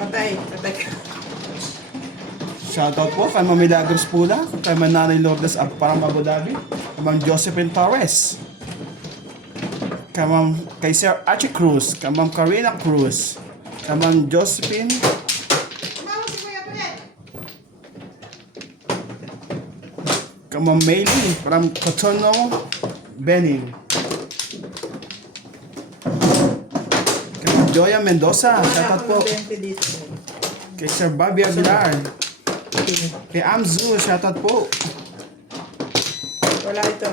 Patay. Patay ka. Shoutout po kay Ma'am Milagros Pula, kay Ma'am Nanay Lourdes Parang Abu Dhabi, kay Ma'am Josephine Torres, kay Sir Archie Cruz, kay Ma'am Karina Cruz, kay Ma'am Josephine, Tumawag si Kuya Pulet. kay Ma'am Maylin from Cotonou, Benin, kay Ma'am Joya Mendoza, shoutout po, Wala akong 20 dito. kay Sir Bobby Aguilar, kay Amzu, shoutout po, Wala ito.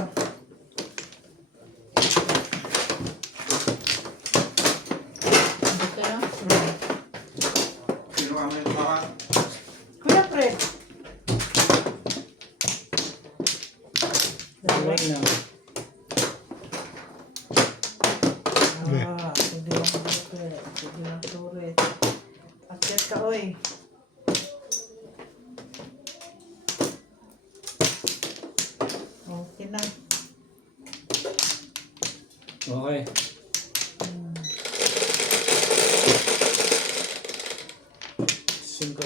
Kuya Fred. Wait na. Pwede lang turret. Pwede lang turret. Akyat ka, oy. Okay na. Okay. Cinco.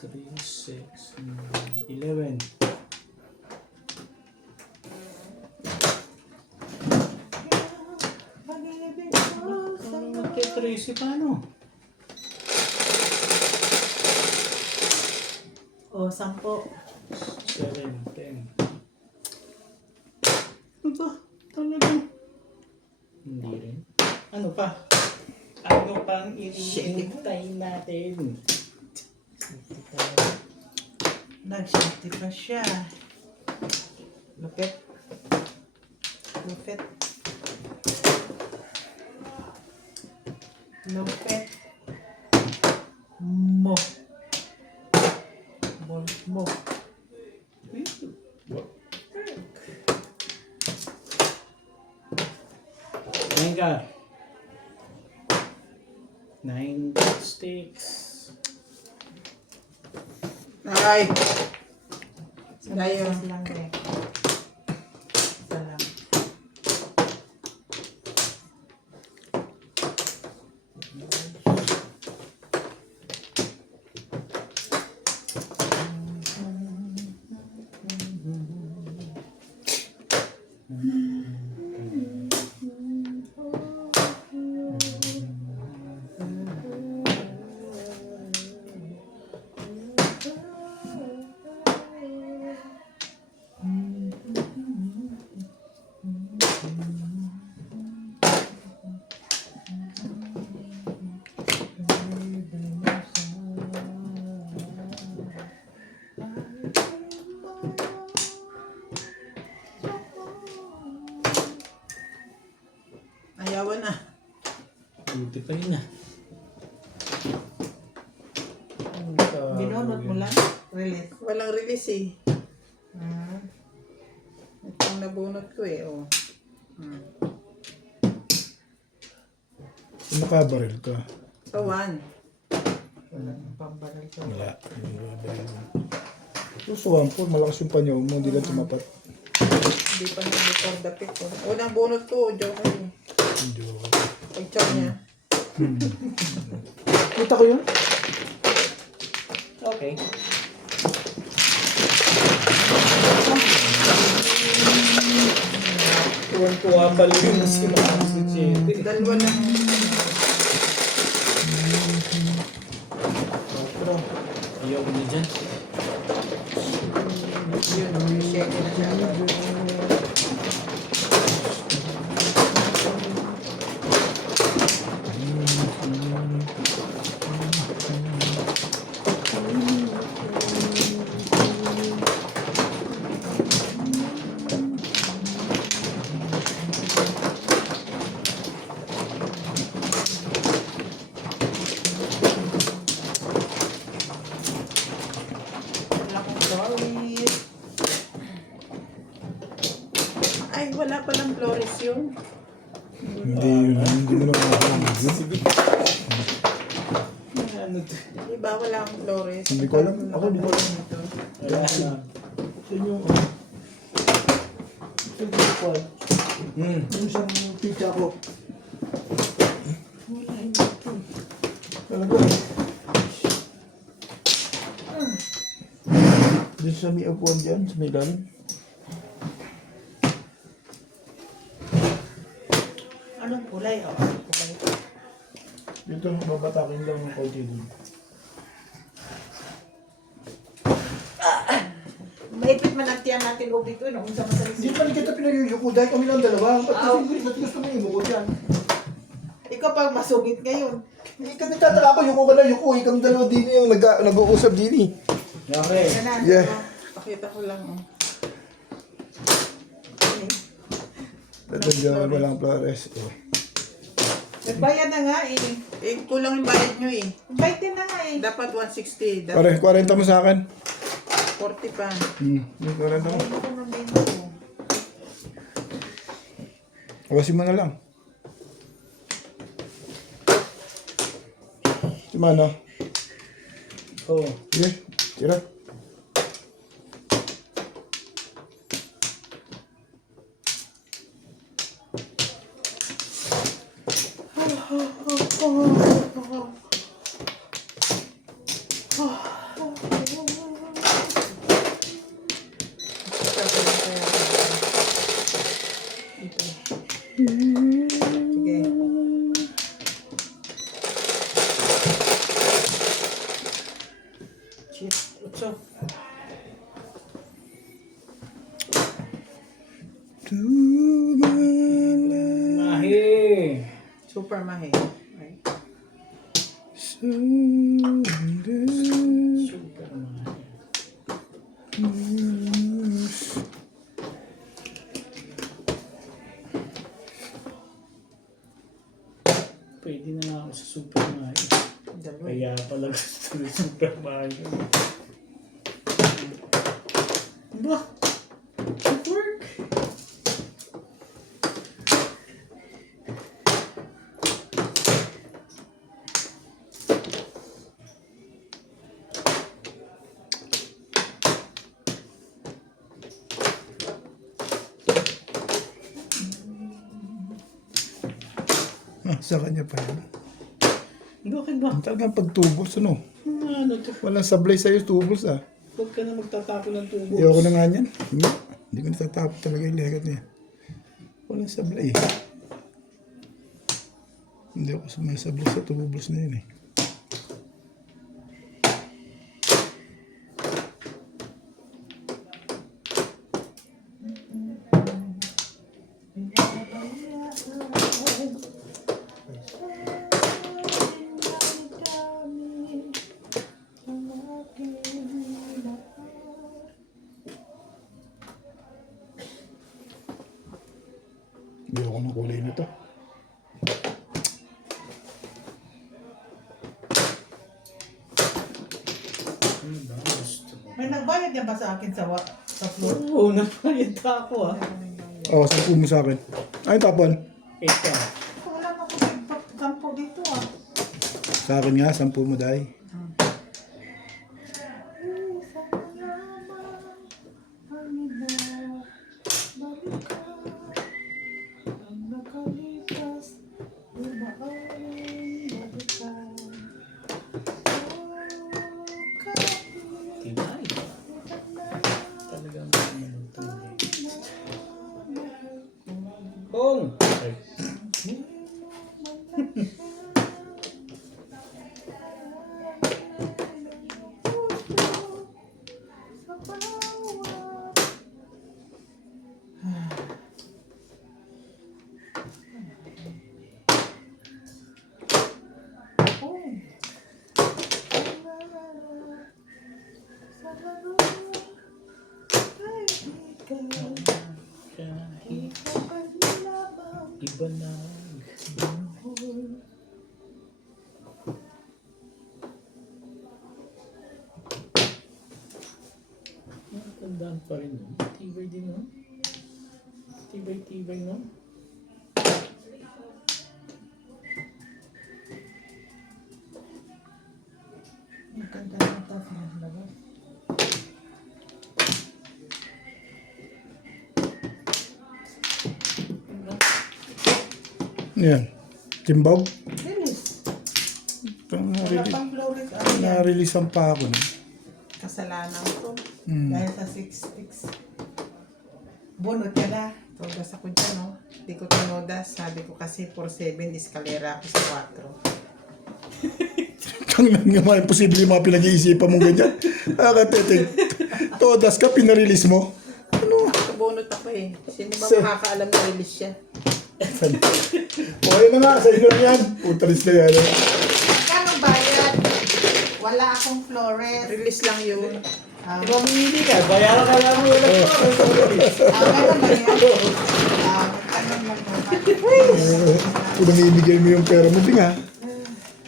Three, 6, 11. Pag-ibig ko sa'yo. Magka-tracy paano? O, 10. 7, 10. Ano ba? Talagang? Hindi rin. Ano pa? Ano pang i-hintay natin? Nag-shifty pa siya. Lupit. Lupit. Lupit. Mo. Bolt mo. Venga. 9 sticks. Ay! Dayo. Isa lang eh. Isa lang. Ayawan na. Buti pa yun ah. Binunot mo lang? Release. Walang release eh. Itong nabunot ko eh. Oh. Nakabaril ka. So, 1. Wala. Pambaral ko. Wala. Hindi nakabaril. Susuwan po, malakas yung panyaw mo, hindi lang tumapat. Hindi pa nag-record the pic. Unang bunot ko, joke eh. Hindi ako. Pag-chow niya. Kita ko yun? Okay. Tuwan-tuwa pala yun na si Mama si Chete. Dalawa lang. Pero, ayaw ko na dyan. Yun, may shake na siya. Wala akong Flores. Ay, wala palang Flores yun. Hindi yun. Hindi mo na makakalaman. Ano Ano to? Di ba wala akong Flores? Hindi ko alam. Ako hindi ko alam. Wala na. Sa inyo. Sa inyo ko. Yung isang pizza ko. Talaga. Dito sa may upuan dyan, sa may lalim. Anong kulay? Oh, kulay. Dito, babatakin lang ng konti dun. Maipit man ang tiyan natin ubi ko, noong sa masalis. Hindi pa kita pinag-yuko dahil kami lang dalawa. Ba't kasi gusto mo yung yuko dyan? Ikaw pag masungit ngayon. Eh, kami tataka ko, yuko ka na yuko. Ikang dalawa din yung nag-uusap din eh. Okay. Yan na. Yeah. Pakita ko lang. Oh. Tatandaan ko lang Flores. Oh. Nagbayad na nga eh. Kulang yung bayad nyo eh. Bayad din na nga eh. Dapat 160. Dapat Pare, 40 mo sa akin. 40 pa. Yung 40 mo. Ano ko ng bento ko? Awasin mo na lang. Si Mano. Oh. Sige, tira. Sige. Shit. Utso. Mahi. super mahi. Right. Super mahi. Pwede na nga ako sa super mahi. Dalawa. Kaya pala gusto ng super mahi. Ba? It work. Sa kanya pa yan. Bakit ba? Talagang pagtubos, ano? Ano to? Walang sablay sa'yo, tubos ah. Huwag ka na magtatapon ng tubo. Ayoko na nga niyan. Hindi ko natatapos talaga yung legat niya. Walang sablay eh. Hindi ako sumasablay sa tubos na yun eh. Hindi ako ng kulay na to. May nagbayad yan ba sa akin sa floor? Oo, napayad ka ako ah. Oo, 10 mo sa akin. Ay, tapon. 8 ka. Wala na ako sampo dito ah. Sa akin nga, 10 mo dahil. Tinay. Talagang ano Kong! Ay. Kahit iba na. Tandaan pa rin no? Tibay din no? Tibay no? Maganda na ito sa labas. Yan. Timbog. Release. Wala Na-release. pang flores. Ano yan? Na-releasean pa ako. No? Kasalanan ko. Dahil sa 6 sticks. Bunot ka na. Todas ako dyan, no? Hindi ko tinodas. Sabi ko kasi 4-7, eskalera ako sa 4. Kang nga imposible yung mga pinag-iisipan mong ganyan. Teting. Todas ka, pinarelease mo. Nakabunot ako eh. Sino ba Sir. makakaalam na release siya? Okay na nga, sa inyo na yan. Utalis na yan. Eh. Kano bayad? Wala akong flores. Release lang yun. Di ba mamili ka? Bayaran ka lang mo lang. Meron ba yan? Tanong lang naman. Pinamimigay mo yung pera mo, tinga.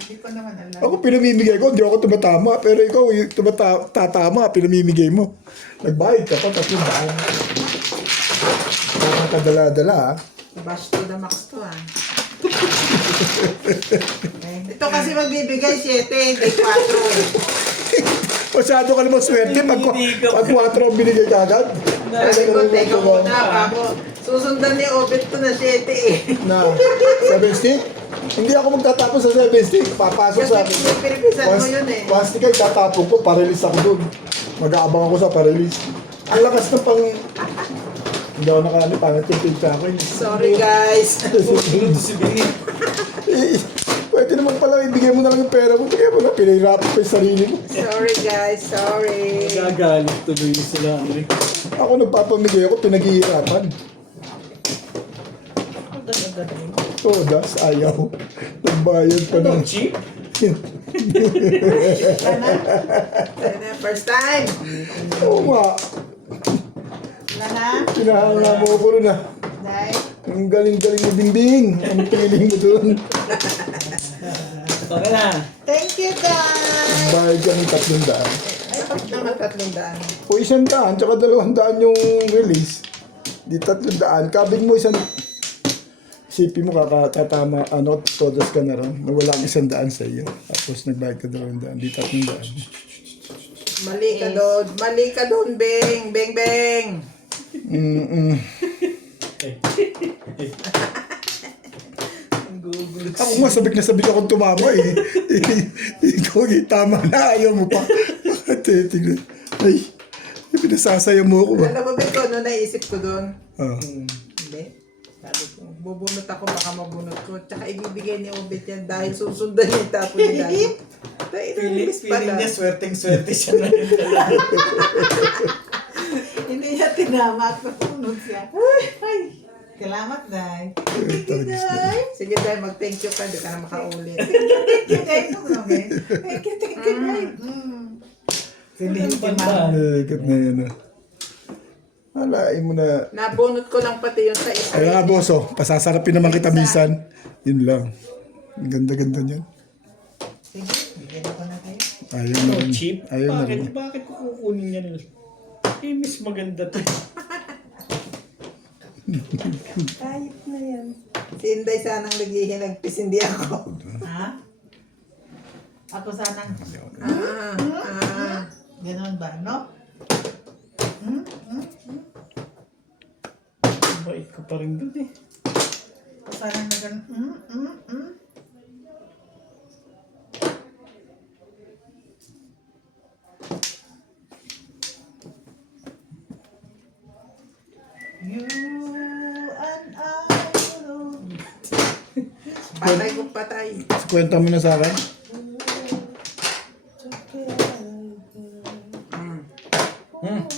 Hindi ko naman alam. Ako pinamimigay ko, hindi ako tumatama. Pero ikaw, yung tatama, pinamimigay mo. Nagbayad ka pa, 300. Parang kadala-dala, ha? Bash to the max to, ah. Ito kasi magbibigay 7, hindi 4. Masyado ka naman swerte pag 4 ang binigay ka agad. Sabi ko, teka muna, bago. Susundan ni Obet to na 7 eh. Na 7 stick? Hindi ako magtatapon sa 7 stick. Papasok sa akin. Kasi pinipisan mo yun eh. Once stick ay tatapon ko, pa-release ako dun. Mag-aabang ako sa pa-release. Ang lakas ng pang... Hindi ako nakaano, pangatipid sa akin. Sorry guys. Pwede naman pala, ibigay mo na lang yung pera mo. Bigay mo na, pinahirapan pa yung sarili mo. Sorry guys, sorry. Gagalit tuloy sila. Ako nagpapamigay ako, pinaghihirapan. Todas, ayaw. Nagbayad pa ng... Cheap? First time. Oo nga, Wala na? pinahanga mo ko rin ah. Dahil? Ang galing-galing mo bimbing. Ang piling mo doon. Okay na. Thank you guys! Bayad ka ng 300. Ay, pag naman 300. O 100, tsaka 200 yung release. Di 300. Kabig mo isang... Isipin mo kakatama, ano, todas ka na rin. Wala kang 100 sa iyo. Tapos nagbayad ka 200. Di 300. Mali ka doon. Mali ka doon, Beng. Beng, Beng. Ako nga, sabik na sabik akong tumama eh. Ikaw, tama na, ayaw mo pa. Tingnan. Ay, pinasasaya mo ako ba? Alam mo ba ito, ano naisip ko doon? Ah. Hindi. Sabi ko, bubunot ako, baka mabunot ko. Tsaka ibibigay ni Obet yan dahil susundan niya yung tapon ni Daddy. Release pala. swerteng-swerte siya na rin talaga. Hindi niya tinama at napunod siya. Ay! Salamat, Day. Thank you, Day. Sige dahil mag-thank you ka, di ka na makaulit. Thank you, Day. Thank you, Day. Sabihin ko na. Kat na yan ah. Alain mo na. Nabunot ko lang pati yun sa isa. Kaya nga, boso, pasasarapin naman kita minsan. Yun lang. Ang ganda-ganda niyan. Sige, bigyan ko na kayo. Ayaw na rin. Cheap? Ayaw na rin. Bakit ko kukunin yan? Eh, mas maganda to. Kahit na yan. Si Inday sanang naghihinagpis, hindi ako. Ha? Ako sanang... Ganon ba, no? Bait ko pa rin doon eh. Ako sanang na ganon. You and I alone. Patay kong patay. Kwenta mo na sa akin.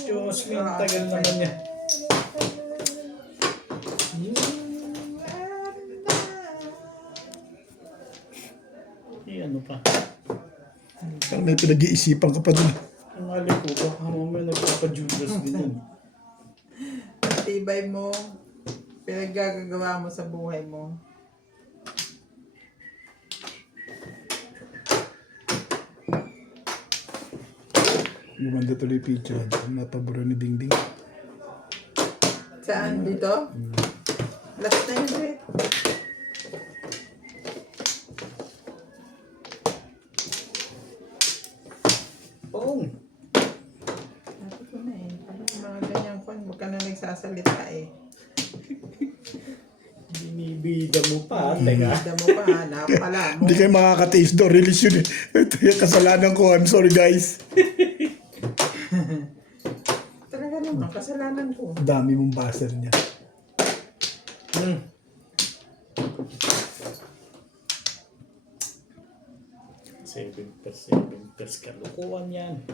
Diyos, may tagal naman niya. Eh, ano pa? May pinag-iisipan ka pa dun. Ang alin ko, baka mamaya nagpapa-Judas din yun. Tibay mo. Pinaggagawa mo sa buhay mo. Gumanda tuloy yung picture. Napaburo ni Bingbing. Saan? Dito? Last na yun eh. Pong. Sabi ko na eh. Parang yung mga ganyang kwan, huwag ka na nagsasalita eh. Binibida mo pa. Teka. Hindi mo pa, napala mo. Hindi kayo makakatiis doon. Release yun eh. Ito yung kasalanan ko. I'm sorry guys. Talaga naman, kasalanan ko. Ang dami mong buzzer niya. Hmm. Seven pers kalukuhan yan.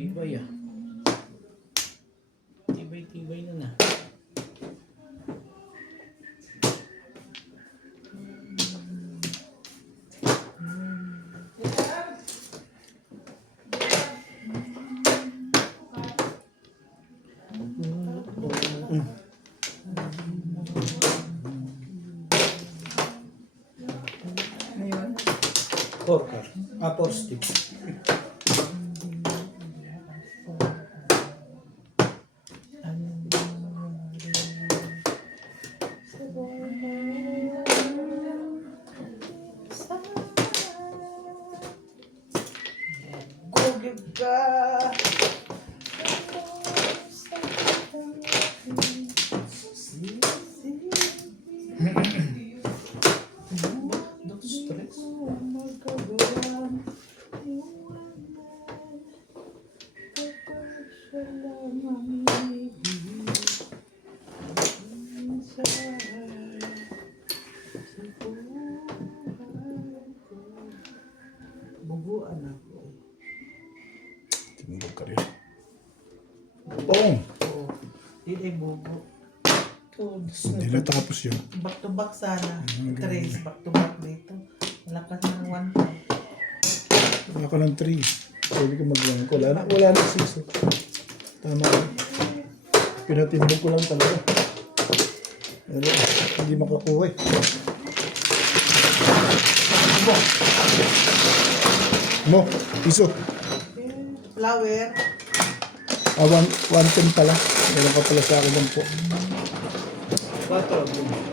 Tibay ah. Tibay na na. Ngayon, 4 sticks. bubuan ako. Tinumbog ka rin. Pong! Oo. Hindi ay bubo. Hindi natapos yun. Back to back sana. Trace, back to back dito. Malakas ng 1 time. Wala ka ng 3. Pwede ka mag-1 ko. Wala na 6. Tama. Pinatimbog ko lang talaga. Pero hindi makakuha eh. Mo, piso. Flower. 110 pala. Meron ka pala sa akin lang po. 4.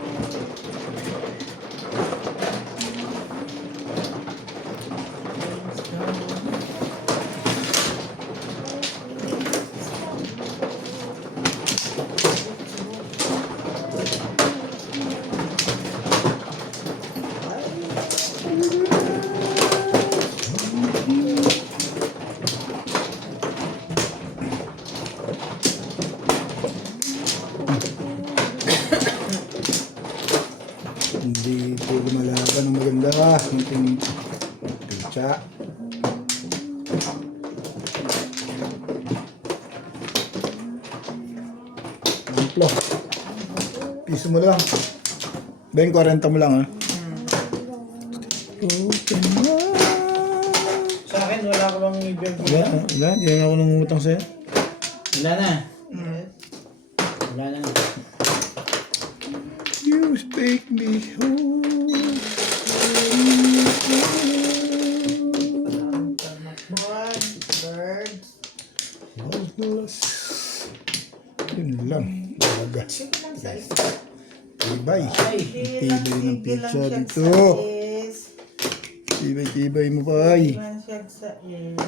Hindi po lumalaban ng maganda. Yung pizza. Amplo. Piso mo lang. Ben, 40 mo lang ha. Open up. Sa akin, wala ko bang ibigay. Wala. Hindi na ako nangungutang sa'yo. Wala na. Yes. Wala na. You take me home. One. Bird. Almost. Yun lang. Talaga. Guys. Tibay. Tibay ng pizza dito. Tibay mo pa ay. One shot sa is.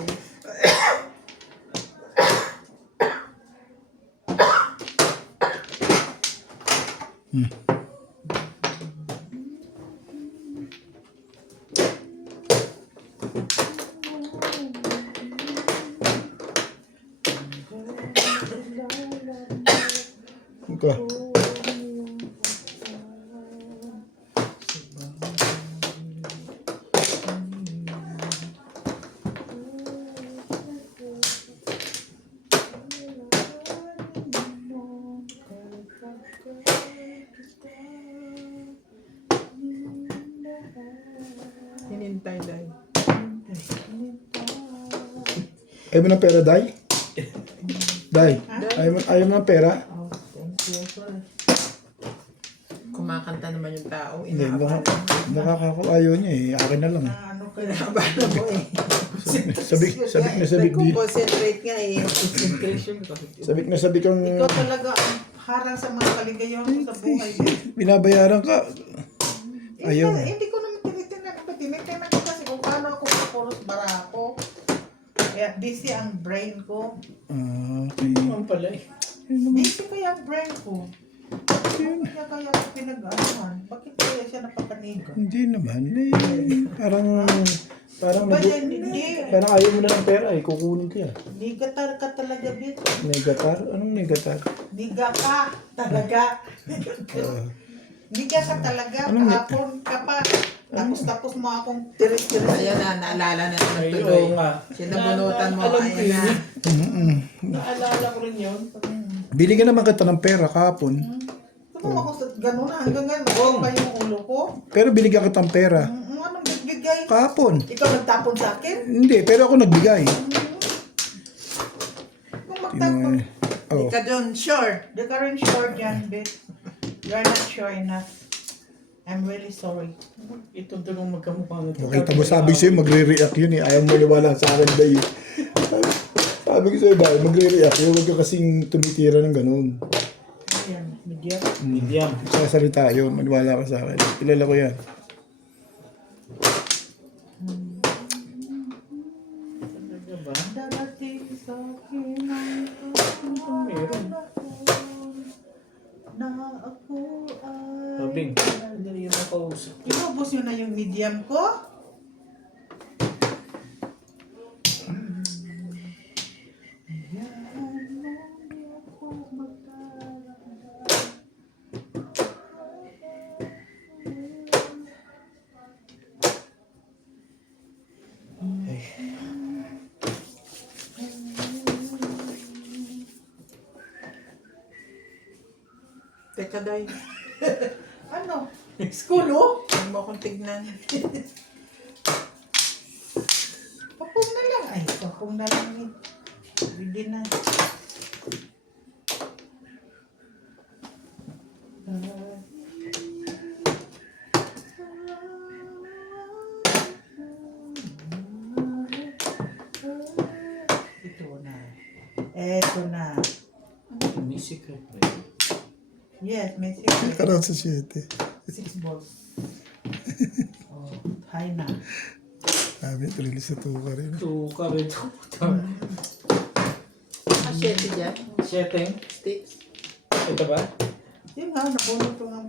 Okay. Hinintay dahil. Ayaw mo ng pera, Day? Day, ayaw mo ng pera? Oh, thank you. Sorry. Kumakanta naman yung tao. Hindi, Inaabala. nakakaayaw niya eh. Akin na lang eh. Ano Pinabala mo eh. Sabik na sabik di. Nag-concentrate nga eh. Sabik na sabik ang Ikaw talaga ang harang sa mga kaligayahan ko sa buhay. binabayaran ka. Ayaw. Hindi ko naman tinitingnan. Tinitingnan ko kasi kung paano ako mapuros barako. Kaya busy ang brain ko. Okay. Ano pala eh. Busy kaya ang brain ko. Ano niya kaya ako pinag-anuhan? Bakit kaya siya napapanigan? Hindi naman. Eh, parang Ba yan, hindi. parang ayaw mo na ng pera eh. Kukunin ka yan. Nigatar ka talaga, Bit. Negatar? Anong negatar? Niga ka talaga. Niga ka talaga. Kahapon ka pa. Tapos mo akong tiris-tiris. Ayan na, naalala na naman Ay, tuloy. oo nga. Sinabunutan mo, Alam ko ayan na. yun. Naalala ko rin yun. Binigyan naman kita ng pera kahapon. Tumama ako sa gano'n na. Hanggang ngayon, makuha pa yung ulo ko. Pero binigyan kita ng pera. Anong bigay? Kahapon. Ikaw nagtapon sa akin? Hindi, pero ako nagbigay. Kung magtapon. Hindi ka doon, sure. Di ka rin sure dyan, Bit. You're not sure enough. I'm really sorry. Itong tulong magkamukha nito. Makita mo, sabi sa'yo, magre-react yun eh. Ayaw mo liwala sa akin ba yun. Sabi ko sa'yo, dahil magre-react yun. Huwag ka kasing tumitira ng ganun. Ayan, medium. Medium. Sasalita yun, maniwala ka sa akin. Kilala ko yan. Talaga ba? Darating sa akin ang Meron. na ako ay... Sabing. Dali yung makausap. Inubos yun na yung medium ko? Teka, Day. Ano? School, oh? Huwag mo akong tignan. Papong na lang. Ay, papong na lang yun. Hindi na. Ito na. Eto na. May secret. Yes, may secret. Karoon sa 7. 6 balls. Oh, high na. Sabi, release na tuka rin. Tuka rin ito. Ah, shit, dyan. Setting. Sticks. Ito ba? Yung nga, nabunod ko nga.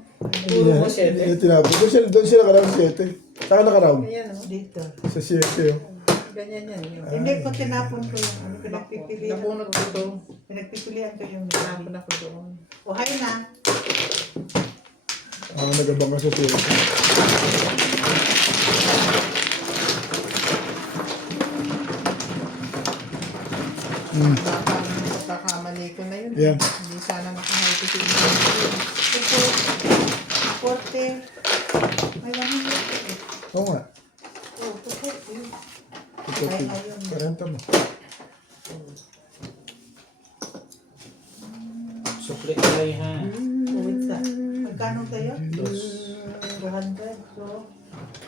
Puro mo sete. Tinapos. Doon sila karoon sa 7. Saka nakaraon? Ayan, oh. Dito. Sa 7. Ganyan yan. Yung. Hindi ko tinapon ko yung ano, pinagpipilian Nabunot ko to. Pinagpipilian ko yung Tinapon ako doon. O, high na. Nagabang ka sa 7. Pagkakamali ko na yun. Yan. Hindi sana nakahalto si Ito. Ito, korte. May 100. Oo nga. Oh, ito korte. Ito, Ay, ayun. karanta mo. Sukli kalay ha. Oh, wait sa. Magkano tayo? Dos. 200. So,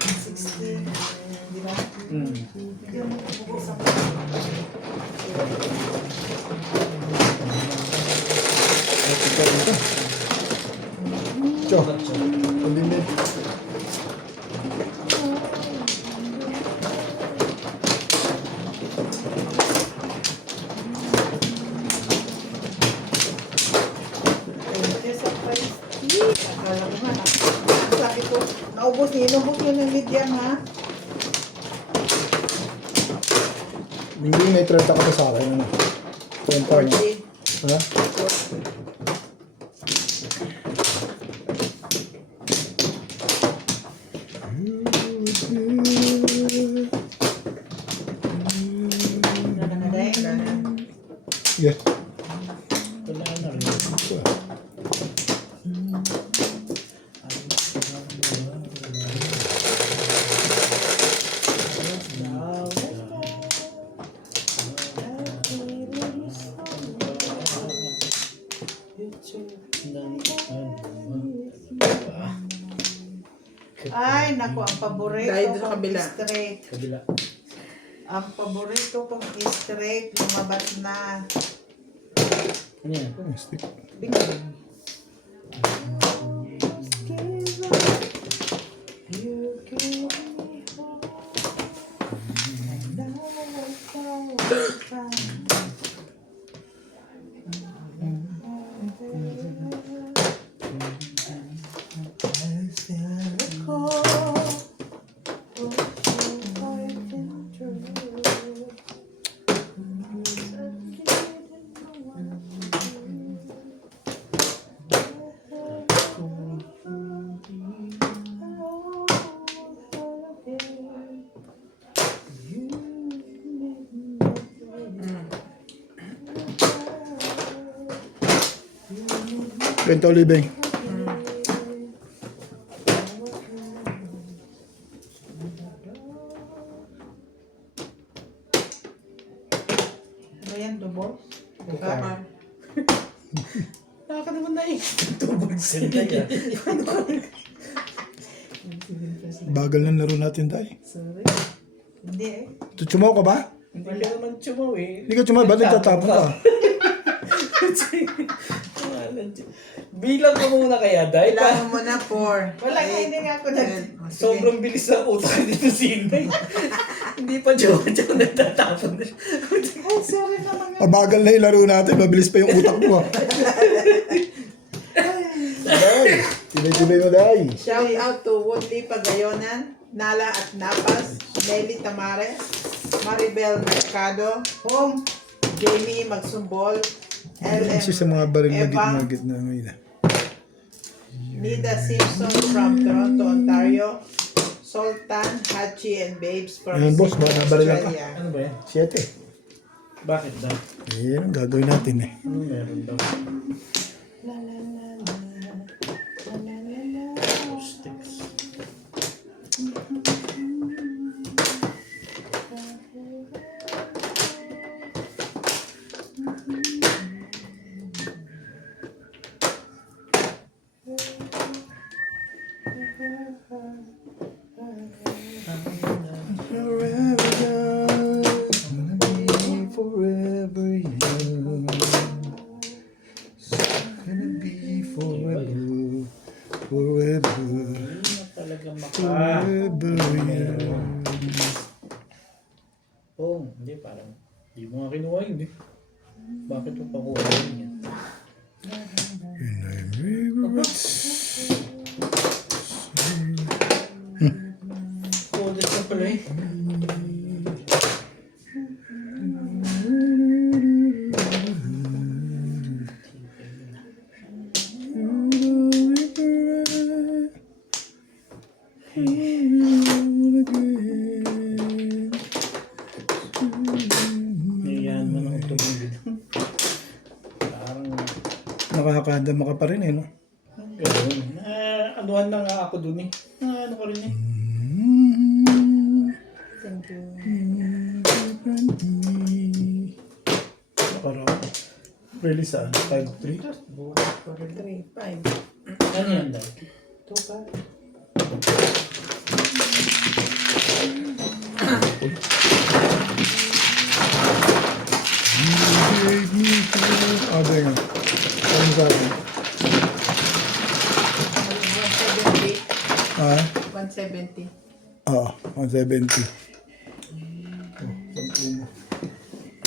60. Di ba? Hindi mo bubuksan ko. Cho. Limit. Thank you sa price. Akala ko nga. Sabi ko, naubos niya. Inubos niya ng medium, ha? Hindi may 30 ka pa sa akin. Ano? 30 na. 40. Ha? Wala na din. Yeah. Wala na rin. Ay, naku, ang paborito Dahil sa kong kabila. straight. Kabila. Ang paborito kong straight, lumabas na. Ano yan? Stick. Bing. Ganito, Libeng. Ano yan, double? Tama. Nakaka naman na eh. Tubog sila yan. Bagal ng laro natin, Day. Sorry. Hindi eh. Tumaw ka ba? Hindi ka naman chumaw eh. Hindi ka tumaw, ba't nagtatapon ka? Bilang ka muna kaya, Day. Kailangan mo na 4. Wala nga, hindi nga ako nag... Sobrang bilis ang utak dito si Inday. Hindi pa jowa-jowa nagtatapon na. Oh, sorry naman nga. Mabagal na yung laro natin, mabilis pa yung utak mo. Day, tibay-tibay mo, Day. Shout out to Woodley Pagayonan, Nala at Napas, Nelly Tamares, Maribel Mercado, Home. Jamie Magsumbol, LM Kasi sa mga baril na Eva, gitna ngayon. Nida Simpson from Toronto, Ontario, Sultan, Hachi and Babes from Ayan, boss, Sydney, baka nabarilan ka. Australia. Ano ba yan? 7. Bakit daw? Eh, ang gagawin natin eh. Ano meron daw? Sticks. Forever young, gonna be forever young. Gonna be forever, forever, Hindi na talaga forever young. Oh, hindi parang. Hindi mo nga kinuha yun eh. Bakit mo pakuha yun yan? And I regret. Coldest na pala eh. Ngayon mo nang tumigil. Parang Nakakadama ka pa rin eh, no? gano'n. Anuhan na nga ako dun eh. Ano ko rin eh. Thank you. Para really saan? 5-3? 3, 5. Ano yan daw? Ito ka. Ano yun? Ano sa akin? 170. Ah? 170. Oo, 170.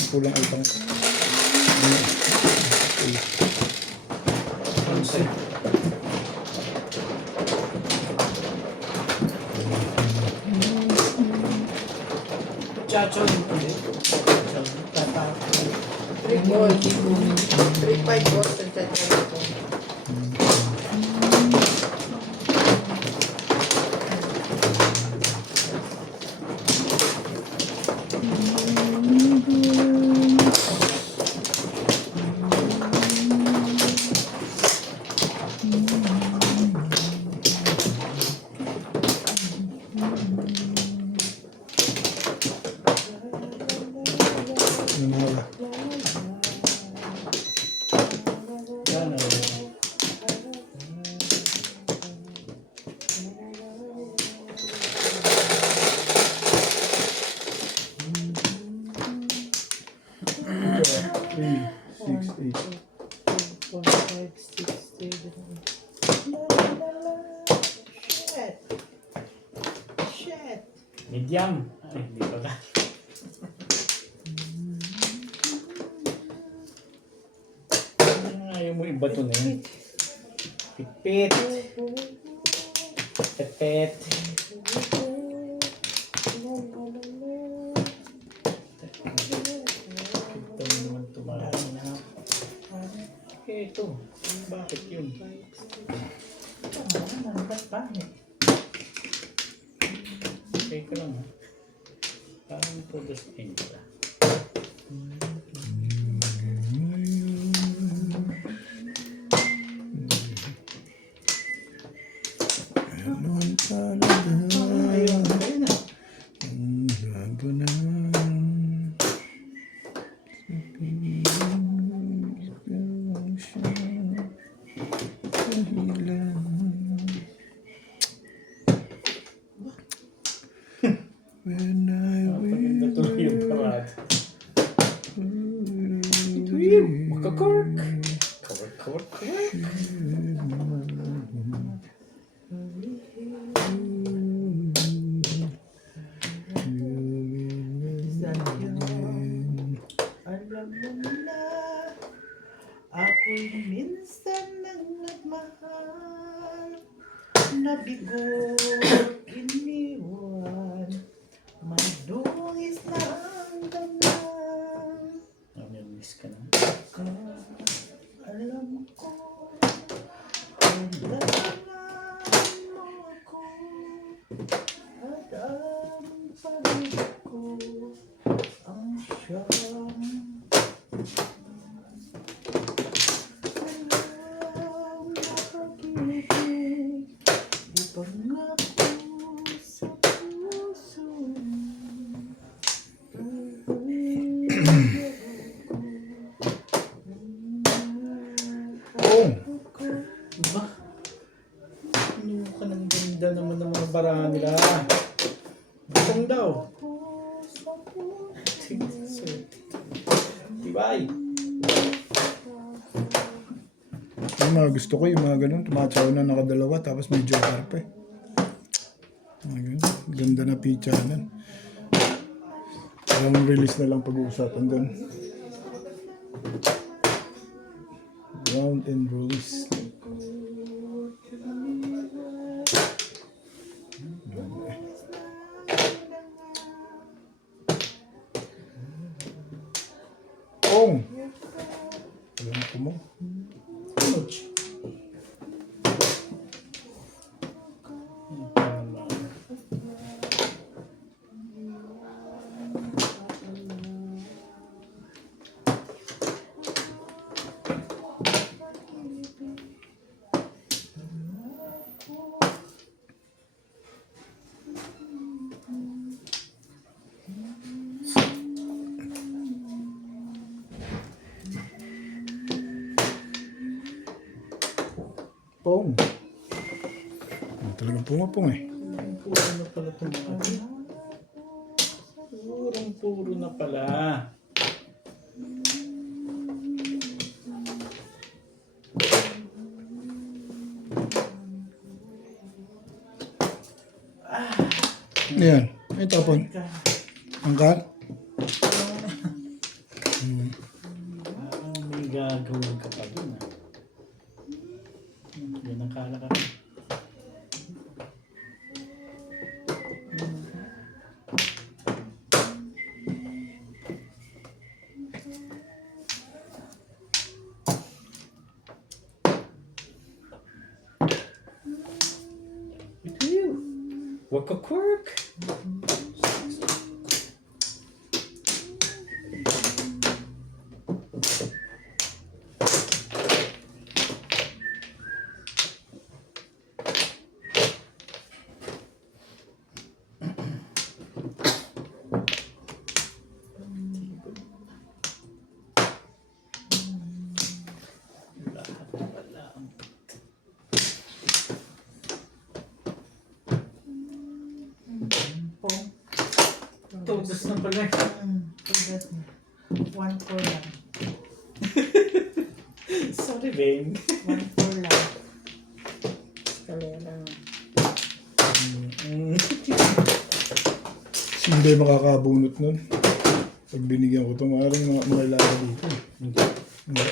Kulang ay pang... Chacho yung puli. Tata. 3 gold. 3-5 Boston Chacho. Ano na wala? Yan o. Medium. Ay, hindi pala. Ayaw mo iba to na yun. Pipit. Pipit. Ito naman tumarami na. Okay, ito. Bakit yun? Okay ka lang ha. Parang to the spin pala. Ayun, ayun na. Bago na. When I Paganda tuloy yung parad. Ito yun. Makakork. Kork, kork, kork. Alam mo na, ako'y minsan nang nagmahal, nabigo, iniwan, may dungis na ang damdaman. Miss ka na. Alam ko, kailangan mo ako, at ang pag-ibig ko, ang siyang walang makakibig, ipangako sa puso. Oh, Diba? Ano ka ng ganda naman ng mga bara nila. Butong daw. Tibay. yung mga gusto ko, yung mga ganun, tumatsaw na nakadalawa, tapos medyo karpe. Mga ganun. Ganda na pitchanan. Parang release na lang pag-uusapan doon. Round and release. Oh! Alam ko mo. Ouch. Pong. Talagang pumapong eh. Puro na pala itong mga. Puro na pala. Ayan. Ay, tapon. Angkat. Parang may gagawin ka pa dun ah. Yan ang kala ka. Ito yun. Waka quirk. Pong. Todos na pala. Tugas mo. 1-4 lang. Sorry, Beng. 1-4 lang. Kaya lang. Hindi makakabunot nun. Pag binigyan ko ito, maaaring mga ilaga dito. Hindi. Hindi.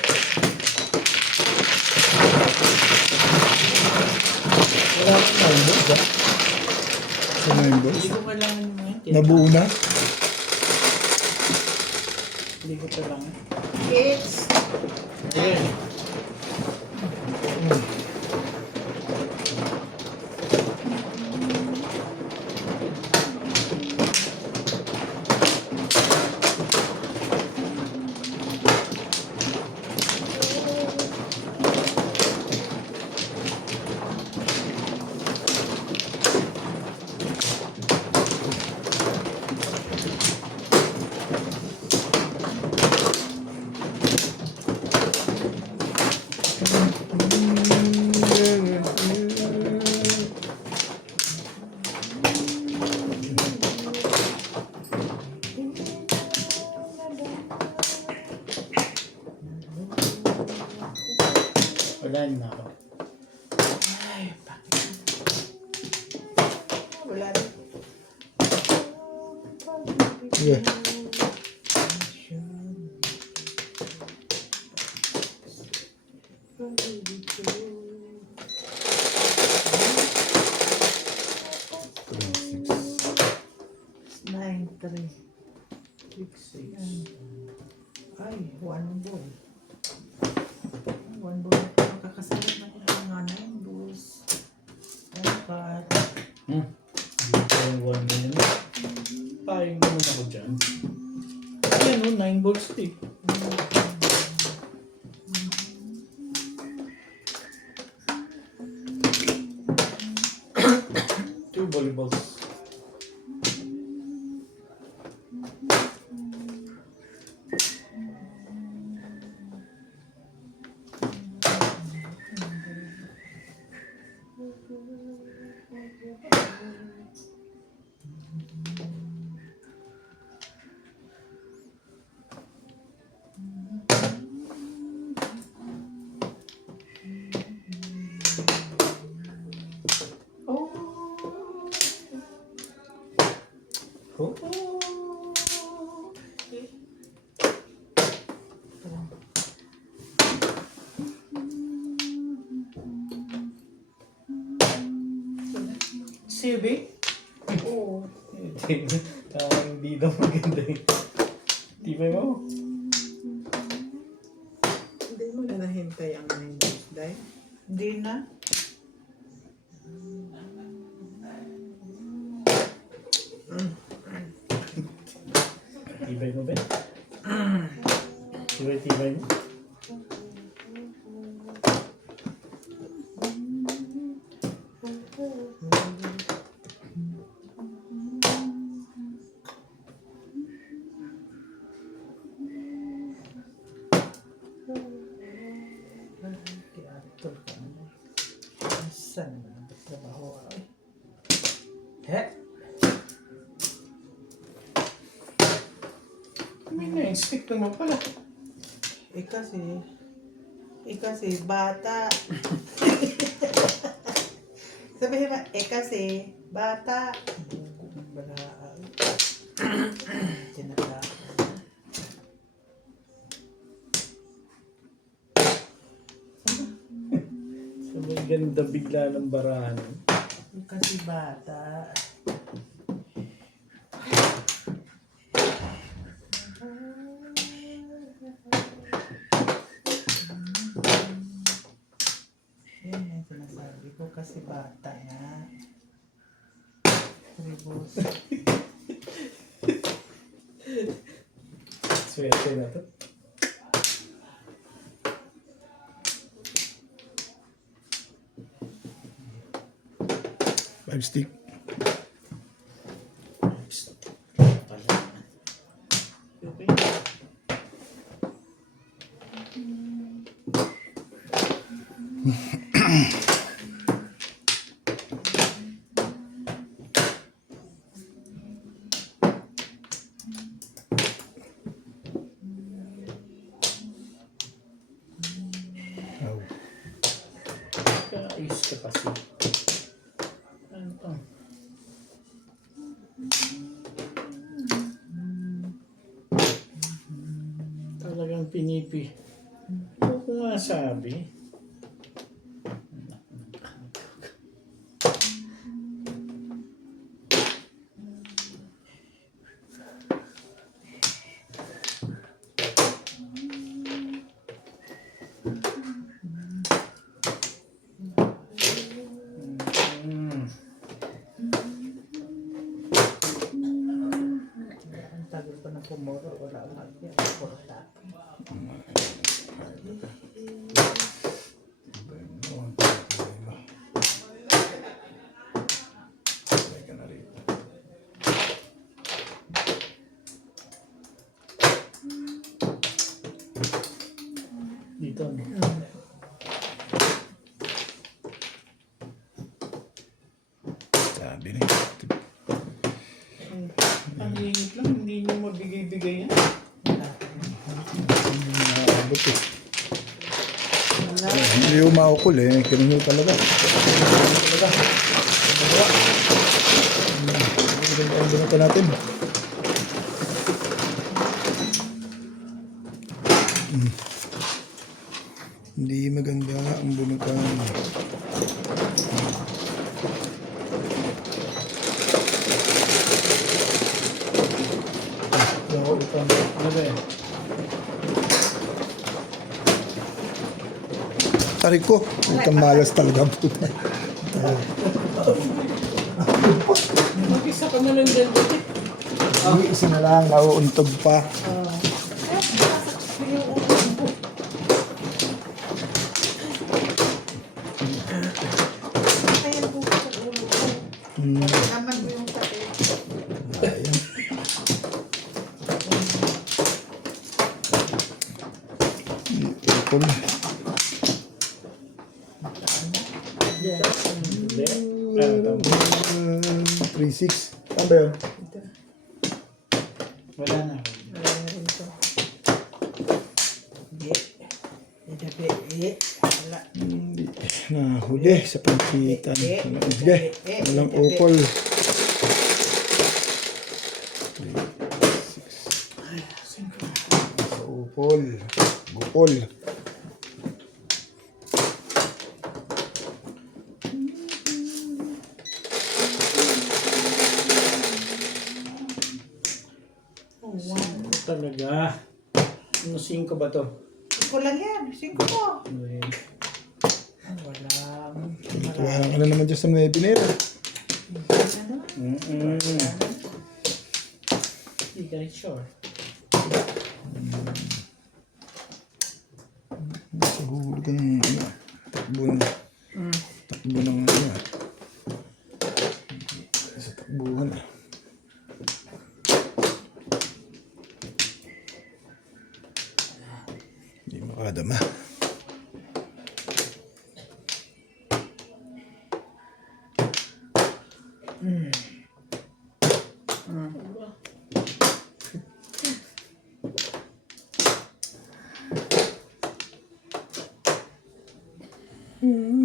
Wala akong nalbog ba? Sa 9 balls. Hindi ko kailangan yung mga yan. Nabuo na. Hindi ko kailangan. Kids. Ayan. Wala na ako. Wala na. Yeah. Nine, three. 6, 6. Ay, one ball. One ball. Makakasalit na ko ng mga nine balls. One card. Hindi ko yung 1 na yun. Payong naman ako dyan. Ayan o, 9 balls ito eh. Two volleyballs. CV? Oo. Hindi daw maganda eh. Tibay mo. Hindi mo na nahintay ang 9 balls dahil. Hindi na. Tibay mo ba? Tibay mo. Saan na ang trabaho ay? He? May na-inspect naman pala. Kasi bata. Sabihin ba, kasi bata. Bugong balaan. Tinatapos. So may ganda bigla ng barahan. Kasi bata. Yan yung sinasabi ko kasi bata nga. Ribos. Swerte na to. Five stick. Okay. Oh. Kaayos ka kasi. Ano to? pinipi. Ano ko nga sabi? Ang tagal pa ng pumuro. Wala ang magyan. Porta. Dito. No? Sabi na. Ang init lang, hindi nyo mabigay-bigay yan. Nakakabot eh. Hindi yung maukol eh. Ganun yung talaga. Ang bunutan natin. Hindi maganda ang bunutan. Oo, ito. Ano ba yan? Tarik ko. Itong malas talaga. Puta. Mag-isa ka na lang dyan dito. Isa na lang. Nauuntog pa. Kaya po sa ulo ko. Naman mo yung sakit. Ayan. Ipon. Hindi. 3-6. Ano ba yun? Wala na. Wala na rin ito. Hindi. Hindi. Wala. Hindi. Nahuli sa pagkitan. Sige. Walang ukol. Ukol. Bukol. Ano talaga? Ano 5 ba to? Ko lang yan. 5 po. Wala. Tutuwahan ka na naman dyan sa 9 nila. Hindi ka rin sure. Sa hulog ka ng ano. Takbo ng... Takbo ng ano. Sa takbuhan ah. Hindi makadama. Ay,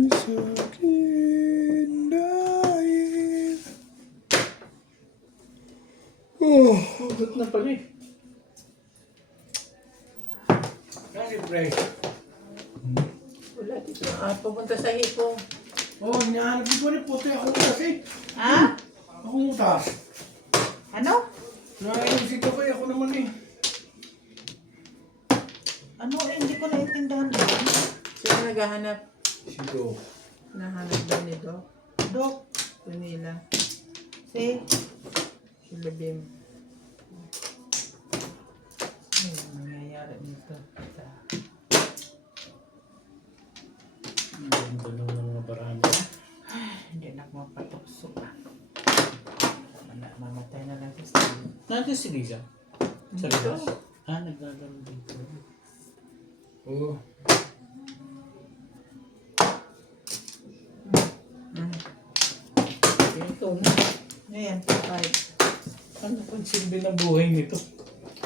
sa akin dahil... Oh, Hugot na pala eh. Kasi pre. Wala dito. Pupunta sa hipong. Oh, hinahanap ko rin puti ako kasi. Ha? Ako muta. Ano? Naiisip ko ako naman eh. Ano? Hindi ko naintindihan. Sino naghahanap? Sigo. Nahanap daw ni Doc. Dok. Tunila. Si. Si Labim. Ano yung nangyayari nito? Ang ganda ng mga barano. Hindi na ako mapatukso. Mamatay na lang sa studio. Nandiyan si Liza? Sa labas? Naglalaro dito. Oo. Ito na. Ayan. Ano pang silbi ng buhay nito?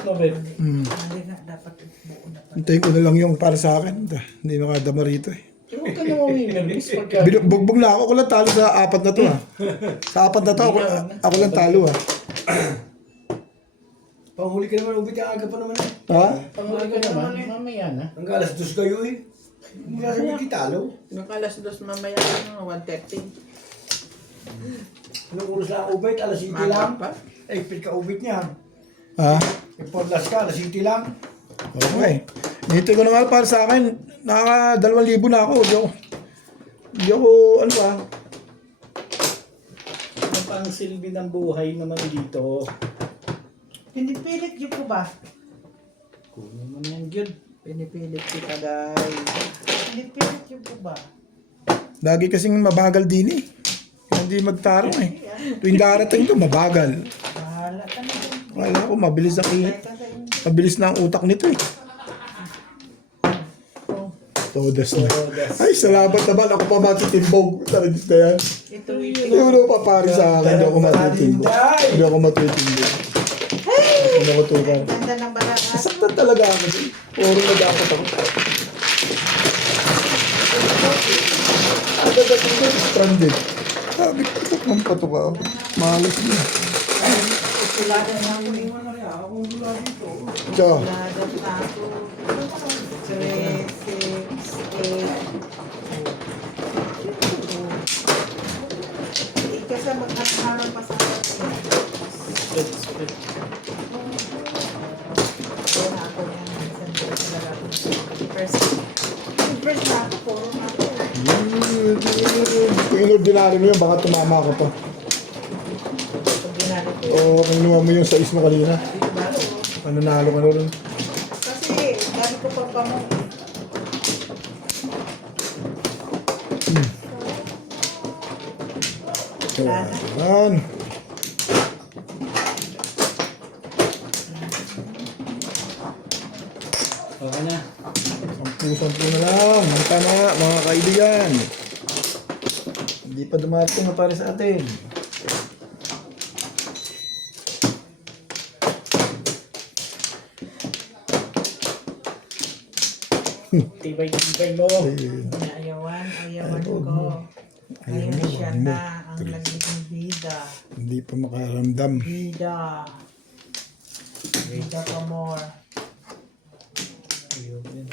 Nobel. Hindi nga dapat buo na pa. hintayin ko na lang yung para sa akin. Hindi makadama rito eh. Huwag ka naman minarmis pagka... Bugbog na ako. Ako lang talo sa 4 na to ah. Sa 4 na to, ako lang talo ah. Panghuli ka naman, ubit yung aga pa naman eh. Ha? Panghuli ka naman, mamaya na. Hanggang alas 2 kayo eh. Hindi ka sabi kitalo. Nung alas 2 mamaya, 1:30. Anong oras lang ubit? Alas 7 lang. Maga pa. Eh, pil ka ubit niya. Ha? Eh, podlas ka, alas 7 lang. Okay. Nito ko na nga para sa akin, nakaka 2,000 na ako. Hindi ako, ano ba? Ano pa ang silbi ng buhay naman dito? Pinipilit niyo po ba? Kunin mo na yan, Jud. Pinipilit kita, guys. Pinipilit niyo po ba? Lagi kasing mabagal din eh. Hindi magtarong eh. Tuwing darating ko, mabagal. Bahala ka na dun. Wala ko, mabilis ang Teka sa inyo. mabilis na ang utak nito eh. Todas na. Ay, salamat naman. Ako pa matitimbog. Taragis na yan. Ito, Hindi mo naman papari sa akin. Hindi ako matitimbog. Hindi ako matitimbog. Hindi ako tukang. ganda ng balaan. Saktan talaga ako. Puro na dapat ako. Ang dadating ko, stranded. Sabi ko, tukang patok ako. Malas niya. Kulada na ako eh. Tiyo. Kulada na ako. 3, 6, 8. Kasi magkakaroon pa sa akin. Split, split. Kaya na ako yan. Minsan ko talaga ako. First na ako. Puro na ako. Kung inordinary mo yun, baka tumama ka pa. Pag ginano ko. O kung inuha mo yung sais mo kanina. Pananalo ka na rin. Kasi, dami ko pa mo. Yan. Okay na. 10 na lang. Ang tama, mga kaibigan. Hindi pa dumating na para sa atin. Tibay-tibay mo. Ayun. Ayawan ko. Ngayon siya na ang nagiging bida. Hindi pa makaramdam. Bida. Bida pa more. Ayun.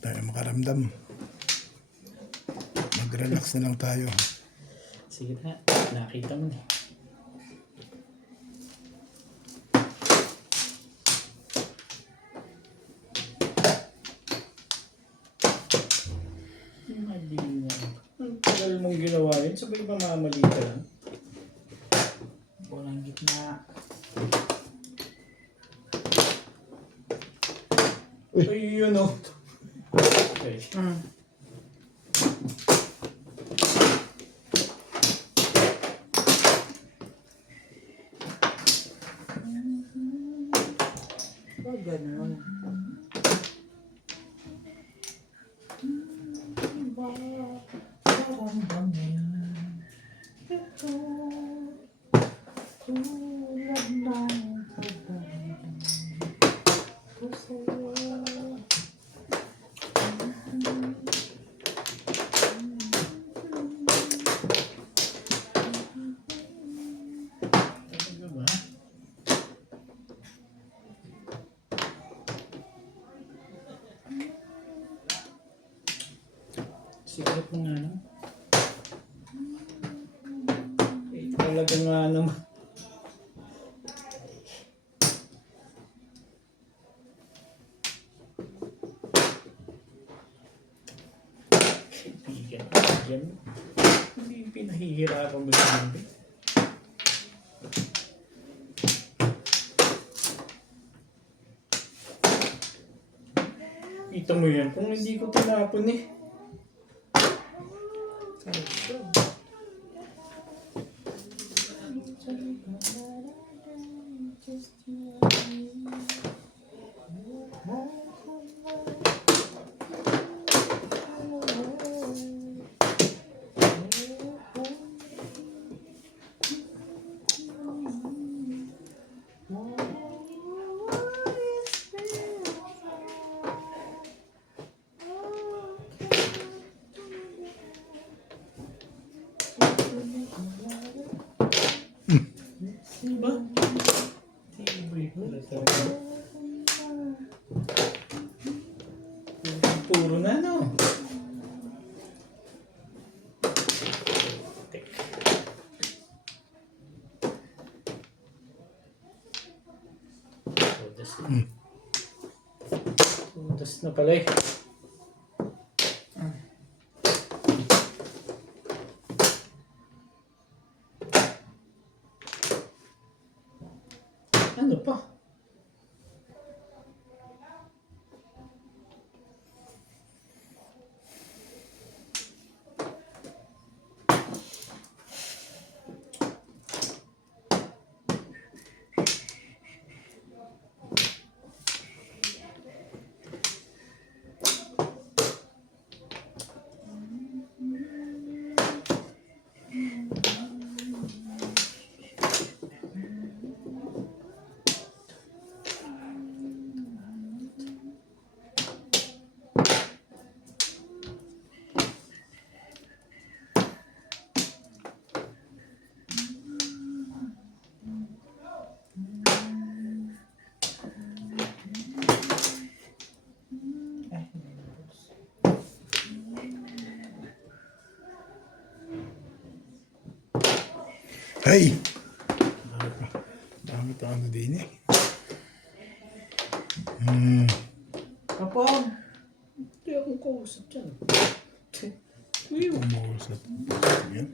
Tayo makaramdam. Mag-relax na lang tayo. Sige na. Nakita mo na. Mali na. Ang tagal mong ginawa yun. Sabay ba mamali ka lang? Walang gitna. Ayun o. Okay. Huwag ganun. Talaga ba? Sigaret mo nga lang. Eh, talaga nga naman. Kaibigan, kaibigan. Hindi pinahihirapan mo sa mundo. Kita mo yan, kung hindi ko tinapon eh. Diba? Tibay ba? Wala talaga. Puro na, no? Tudas na pala eh. Ano pa? Ay! Dami pa ano din eh. Kapong. Hindi akong kausap dyan. Umusap. Yan.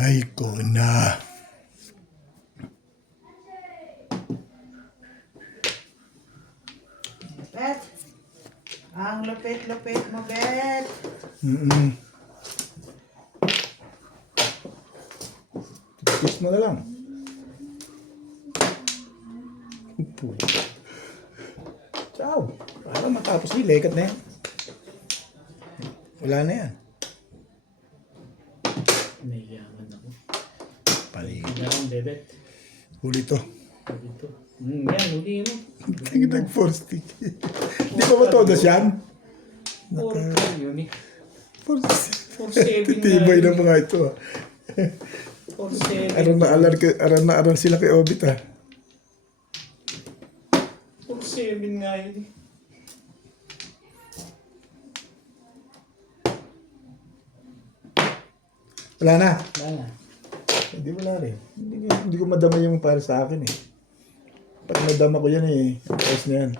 Ay, ko na. Bet. Ang lupit-lupit mo, Bet. Kiss mo na lang. Upo. Ciao. Para matapos ni lekat na yan. Wala na yan. Nahiyaman ako. Paligid. Hindi akong bebet. Huli to. Dito. Yan, huli mo. Tingin nag-4 stick. Di ba matodas yan? 4 yun eh. 4 stick. 4-7 Tibay na mga ito. 4-7. Aran na aran sila kay Obit ah. 4-7 nga yun eh. Wala na. Wala. Hindi wala rin. Hindi ko madama yung para sa akin eh. Pag madama ko yan eh. Ayos na yan.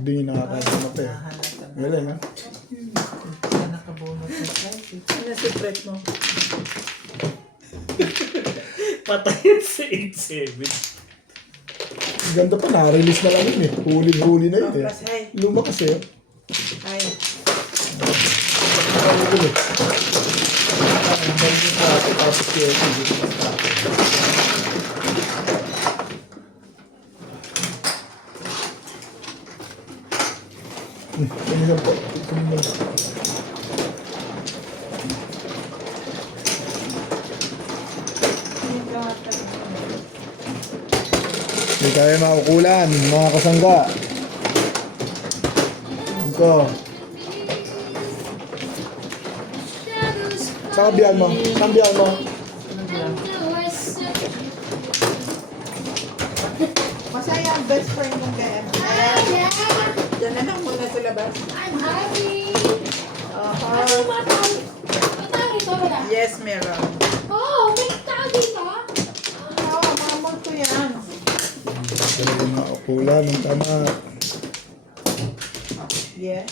Hindi yung nakakadama pa eh. Wala na. Kaya nakabunot na flight. Ano secret mo? Patayin sa 8-7. Ganda pa, na-release na lang yun eh. Huli na yun eh. Plus, hi. Luma kasi eh. Ay. Nakakagul eh. Ang balik yung traffic, tapos kaya hindi ko mas traffic. Kanina po. Kanina. Hindi tayo makukulan, mga kasangga. Ito. Sa kabiyan mo. Sa kabiyan mo. Masaya ang best friend mong kay ML. Diyan na lang muna sa labas. I'm happy. Uh-huh. Yes, meron. Oh, may tao dito. Oo, mamon ko yan. Talaga makukulan ng tama. Yeah.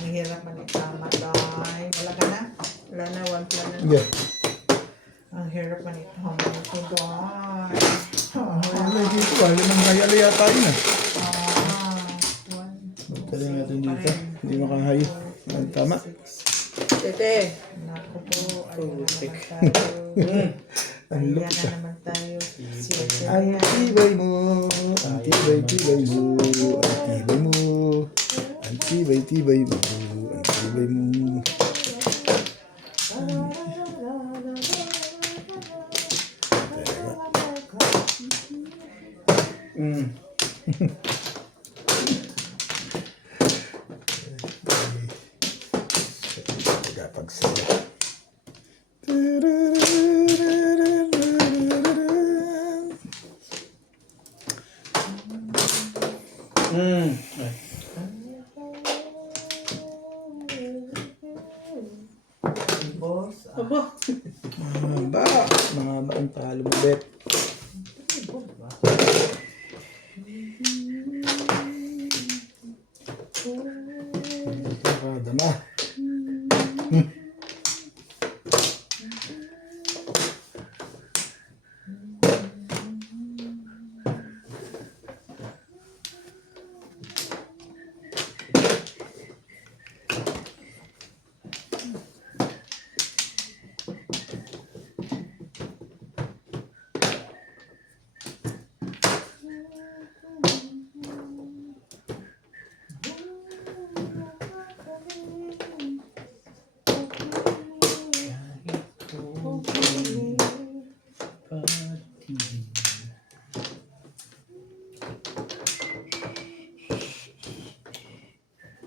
Ang hirap man itama, Day. Wala ka na? Wala na, 1 plan na. Hindi. Ang hirap man itama ko, Day. Wala dito. Wala nang hayalaya tayo na. One. Kaya natin dito. Hindi makahayo. Ang tama. Tete. Naku po. Ayan na naman tayo. Ang Ayan lupit na ah. naman tayo. Ang tibay mo. Ang tibay mo. Ang tibay mo. Ang tibay mo. Ang tibay mo. Tagapagsaya. Aba. Mahaba ang talo mo, Bet. Kada na.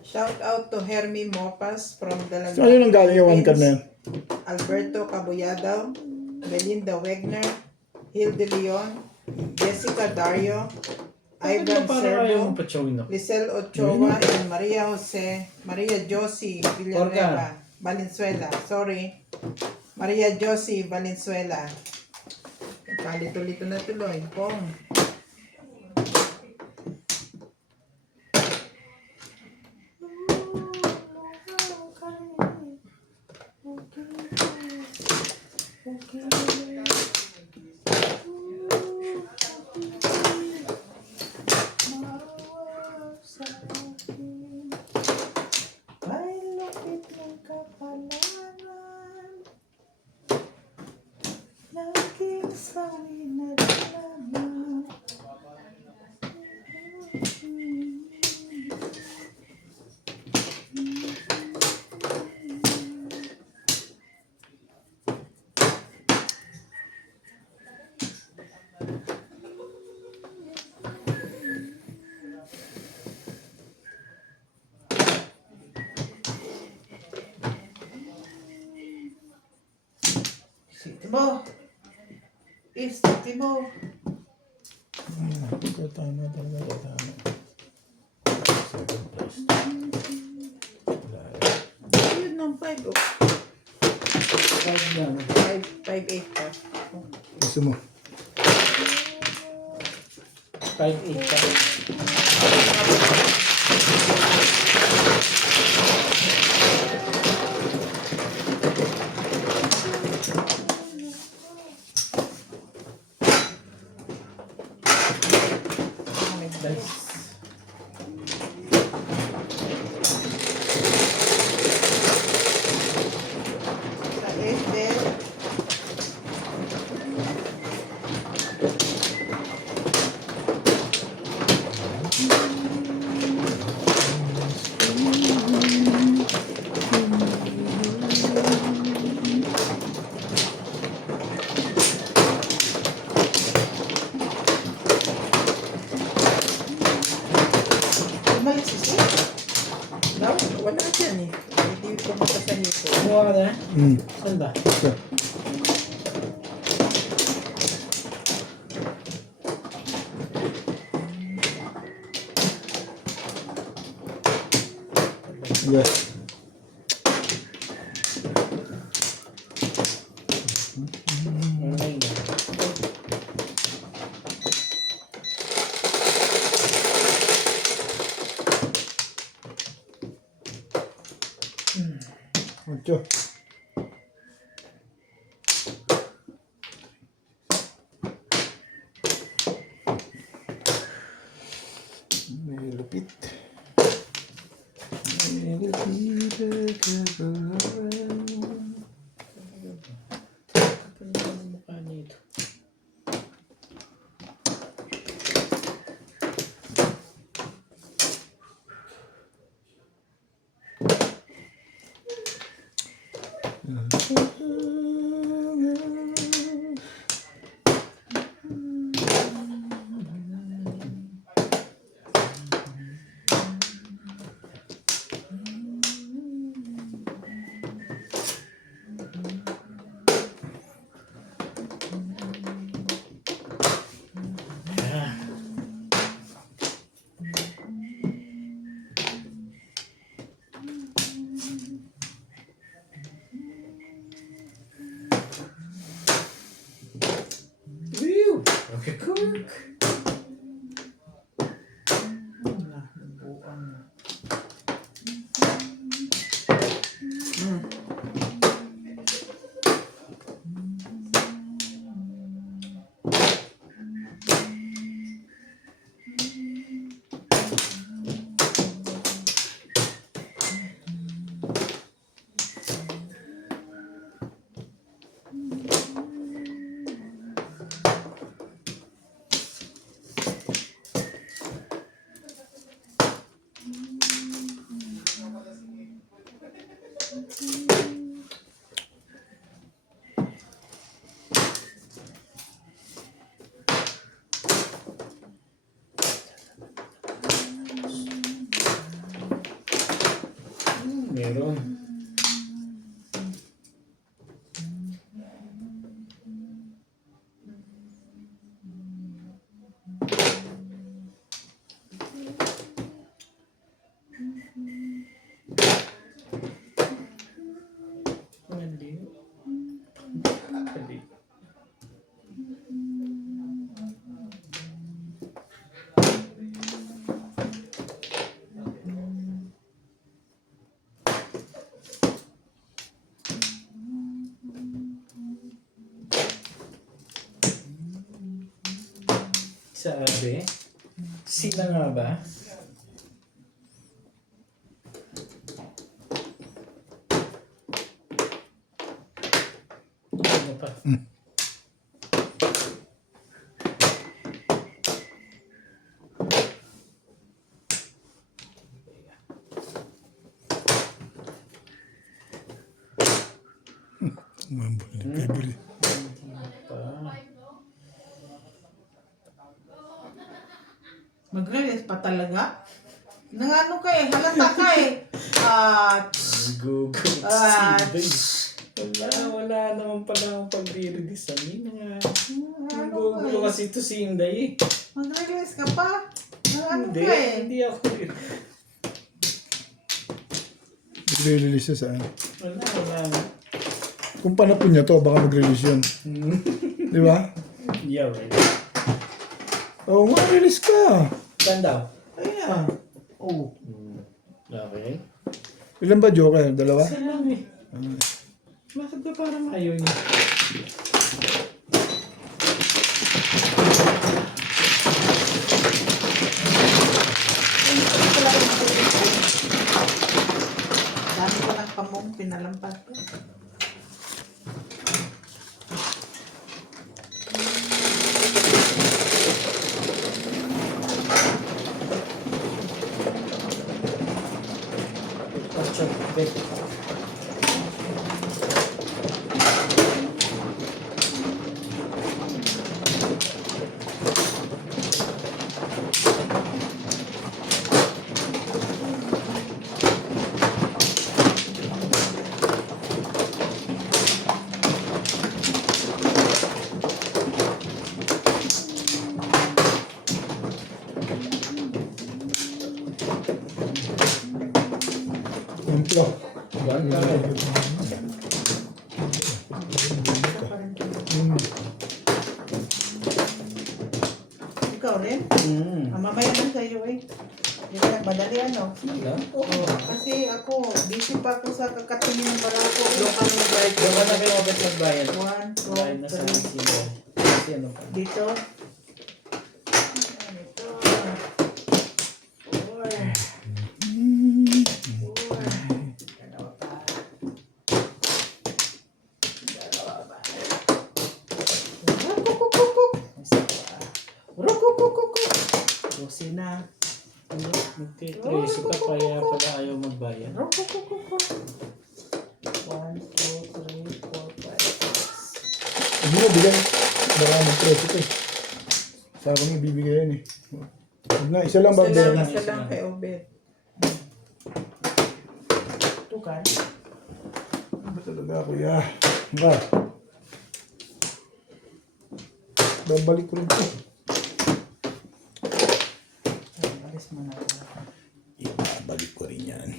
Shout out to Hermie Mopas from Dalagao. So, ayun ang galing yung one card na yan. Alberto Cabuyadaw, Belinda Wegner, Hilde Leon, Jessica Dario, Ivan Para ayaw Servo, mong patsawin ako. Lisel Ochoa, and Maria Jose, Maria Josie Villanueva, Valenzuela. Sorry. Maria Josie Valenzuela. Palito-lito na tuloy. Pong. Ay, lupit ng kapalaran. Laging sawi na dalaman. Isiti mo. Isiti mo. Tama talaga, tama. Yun ng 5. Oh. 5 na. 5-8 pa. Gusto mo? 5-8 ka. Nice. Sa Estel. Umalis si Sid. No, wala dyan eh. Hindi pumunta sa nito. Kumuha ka na? Hmm. Saan ba? Ito. Yes. Okay na. Ocho. May lupit. May lupit. Ano ang mukha nito? meron. Mali. Mali. Sabi, sila nga ba? Ano pa? February. Mag-release pa talaga? Nangano ka eh, halata ka eh. Google. Ah, Wala naman pala akong pag-release. ano Google ka eh. kasi ito si Inday eh. Mag-release ka pa? Nangano Hindi, ka eh. hindi ako. Mag-release siya saan? Wala. Kung panapon niya to, baka mag-release yun. Di ba? Yeah, right. Oo, mag-release ka. Saan daw? Ayan. Oh. Okay. Ilan ba Joker? Dalawa? Saan lang eh. Bakit ba parang ayaw niya? Dami ko ng pamong pinalampas ko. Kumplo. Ikaw rin? Mamaya lang sa'yo eh. Hindi ka nagmadali ano? Oo, kasi ako, busy pa ako sa kakatingin ng barako. Doon ka na kayo agad magbayad. 1, Bayad na sa 2, 3. sila. Kasi ano pa? Dito. Dito. 4. Dalawa pa. Rukukukukuk. Isa pa. Rukukukukuk. 12 na. Magtitrace ka kaya pala ayaw magbayad. 1, 2, 3, 4, 5, 6. Hindi mo bigyan. Baka mag-preso ko eh. Sa akin ibibigay yan eh. Huwag na, isa lang ba? Isa lang kay Obet. Tukar. Ano ba talaga kuya? Ba? Babalik ko rin ito. Alis mo na ako. Ibabalik ko rin yan.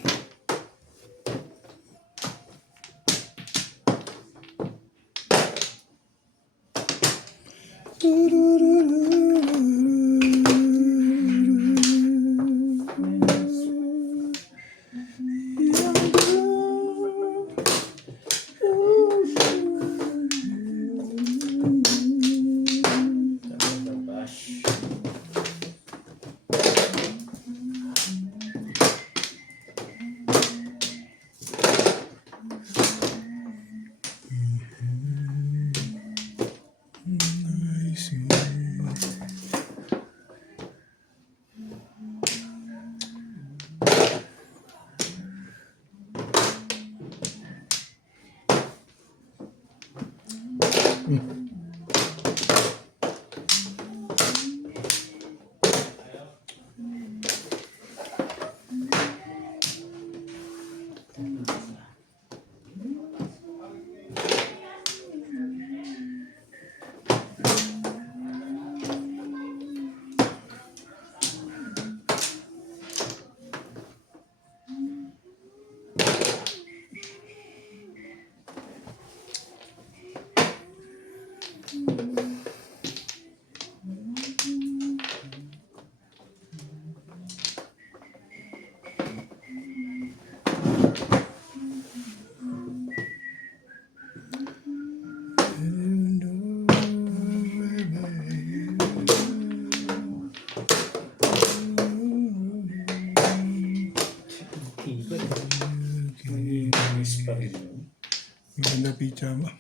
Chama.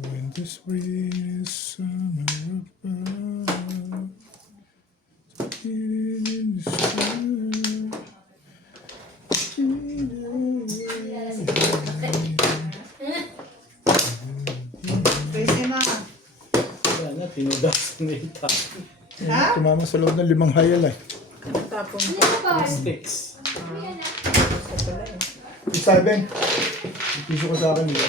When the spring is summer above, in the sun, Tracy na. Wala na, tinugasan na yung tapo. Ha? Tumama sa loob ng 5 hayal eh. Tapon Ano ba? Sticks. Isaben. Ipiso ko sa akin nila.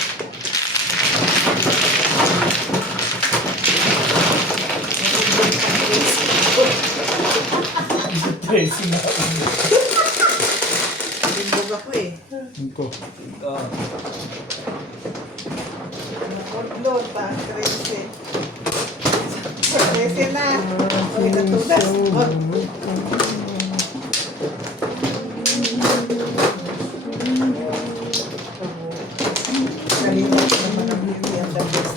Tracy na. Bimbog ako eh. Ito. Nakotlo, ta, Tracy. Tracy na. Uy, natugas. Kalimot naman ang beauty and the best.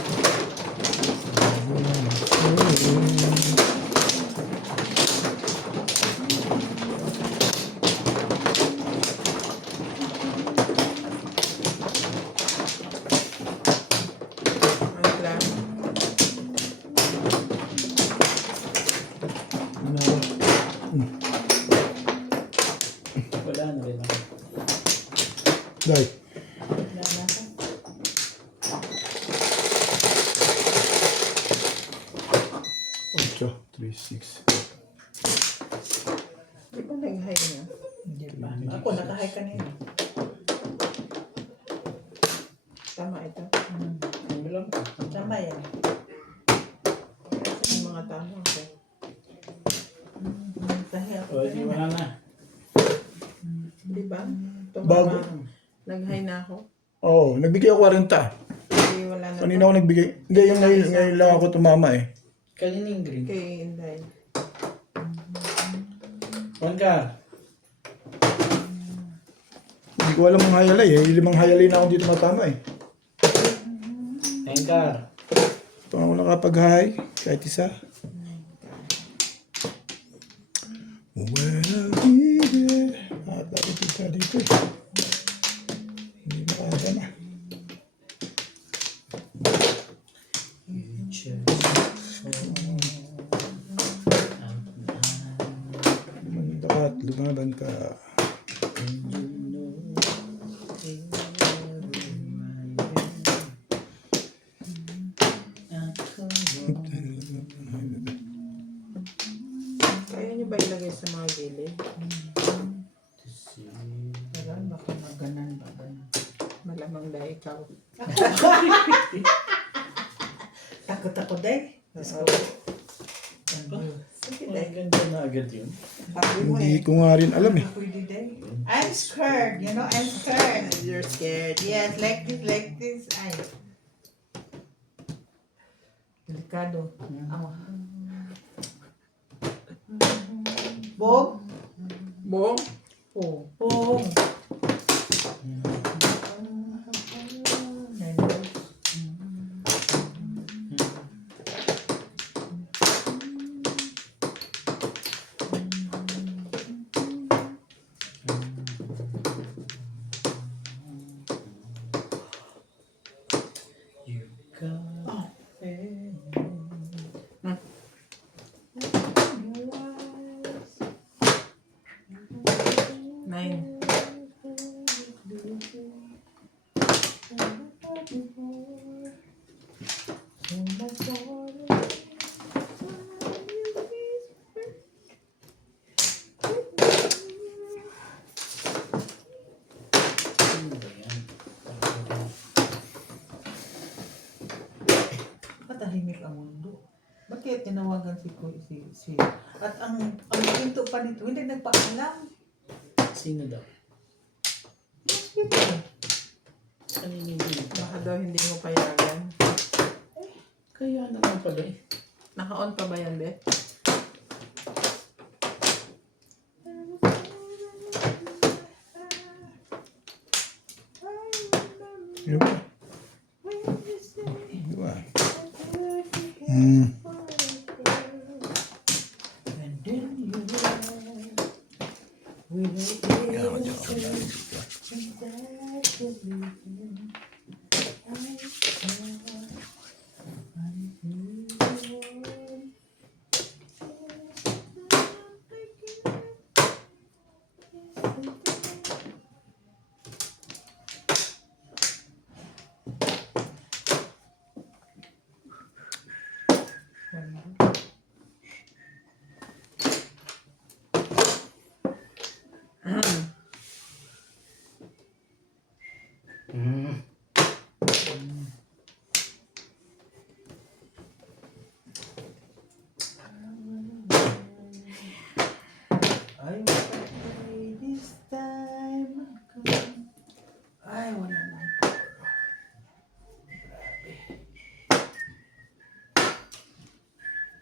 Wait lang. Wala na rin ako. Dai. 8, 3, 6. Di ba nag-high na? Hindi ba? Ako, nakahay ka na yun. Tama ito. Ano lang? Tama yan. Yung mga tama ako. Tahi ako. O, di wala na. Di ba? Bago. Nag-high na ako. Oo, nagbigay ako 40. Hindi, wala na. Kanina ako nagbigay. Hindi, yung ngayon lang ako tumama eh. Kalining green. Kay Inday. Juan ka. Hindi ko alam ang hayalay eh. 5 hayalay na ako dito matama eh. Engkar. Ito ako nakapag-high. Kahit isa. Well, yeah. Dapat kita dito eh. Hindi makada na. Lumaban ka. Kaya nyo ba ilagay sa mga gilid? Wala, baka maganan ba? Malamang dahil ikaw. Takot ako dahil. Diyos ko. Sige Ay, dahil. ganda na agad yun. Sabi mo Hindi eh. ko nga rin alam eh. Pwede dahil. I'm scared. You know, I'm scared. You're scared. Yes, like this. Ay. Delikado. Awa. Bob? Bong? Oh. Oh. Nine. Ano ba yan? Matahimik ang mundo. Bakit tinawagan si at ang pinto pa nito hindi nagpaalam. Sino daw? Kalining green. Baka daw hindi mo payagan. Kaya naman pala eh. Naka-on pa ba yan, Be? Yun ba? Di ba? And then you will Ay, okay, this time. Ay, wala na.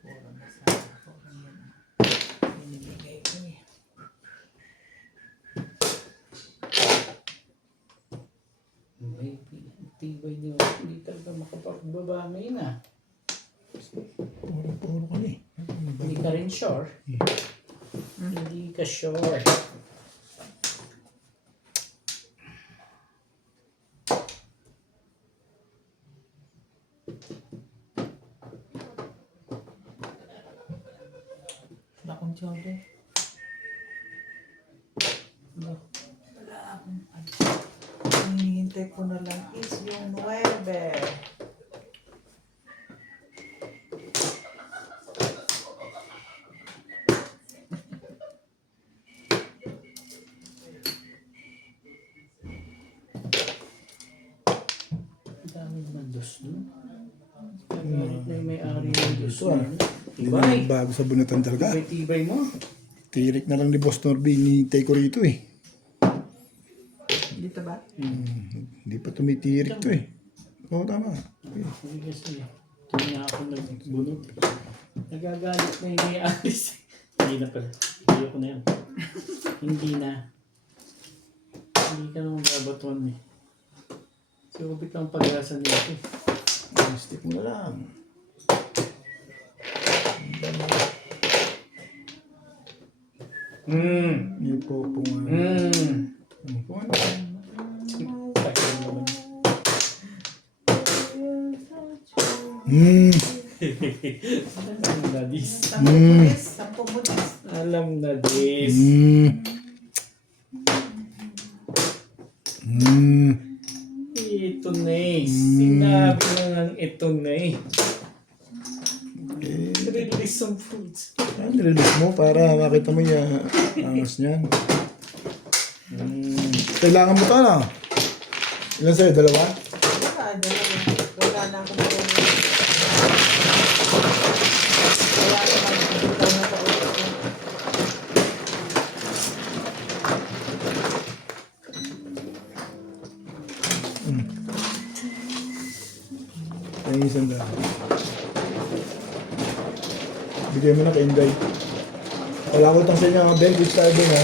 Puro na sa ako. Binibigay ko eh. Tibay niyo. Hindi talaga makapagbaba ngayon ah. Puro ka na eh. Hindi ka rin sure. Hindi ka sure. Wala akong jobe. Ano? Wala akong ano. Ang hinihintay ko na lang is yung 9. Ang dami naman dos doon. Nagalit na yung may-ari ng dos Ito ah. doon. Hindi na Tibay. nagbago sa bunatan talaga. Tibay mo. Tirik na lang ni Boss Norby, hinihintay ko rito eh. Dito ba? Hindi pa tumitirik to eh. Oo, tama. Okay. Hindi kasi. Ito niya ako nagbunog. Nagagalit na yung may-ari. Hindi na pala. Ayoko na yan. Hindi na. Hindi ka naman babatuan eh. Si Ubit ang pag-asa nila ito. Stick mo na lang. Hindi po po nga. Po ano? Takot naman. Alam na this. Sampo bulis. Alam na this. Ito na eh. Sinabi na ng ito na eh. Release some fruits. Nirelease mo para makita mo yung angas niyan. Kailangan mo ito ano? Ilan sa'yo? Dalawa? Wala, dalawa. Wala na akong marunong. Wala naman. Ikaw na sa ulo ko. Yung isang dalawa. Bigyan mo na kay Inday. Wala ko utang sa inyo, Ben. Which tayo din ha?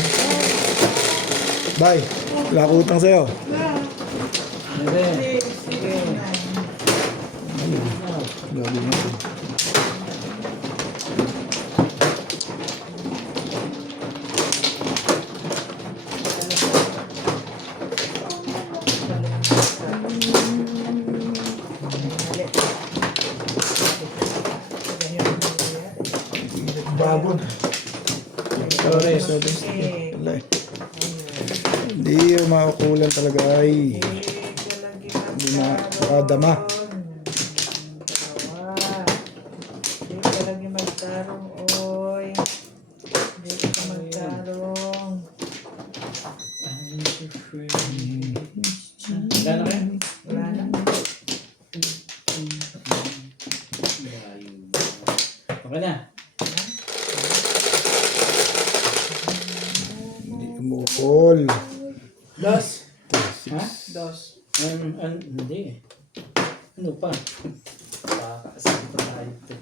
Bye. Wala ko utang sa'yo. Ano Sige. Gabi na ito. Babon. Sorry. Wala eh. Hindi yung makukulan talaga ay. Hindi makadama. Hindi ka lagi magtarong, oy. Hindi ka magtarong. Wala na kayo? Wala na. Okay na. Hindi kumukul. Dos. Ha? Dos. Hindi. Ano pa? Pakakasin pa tayo ito.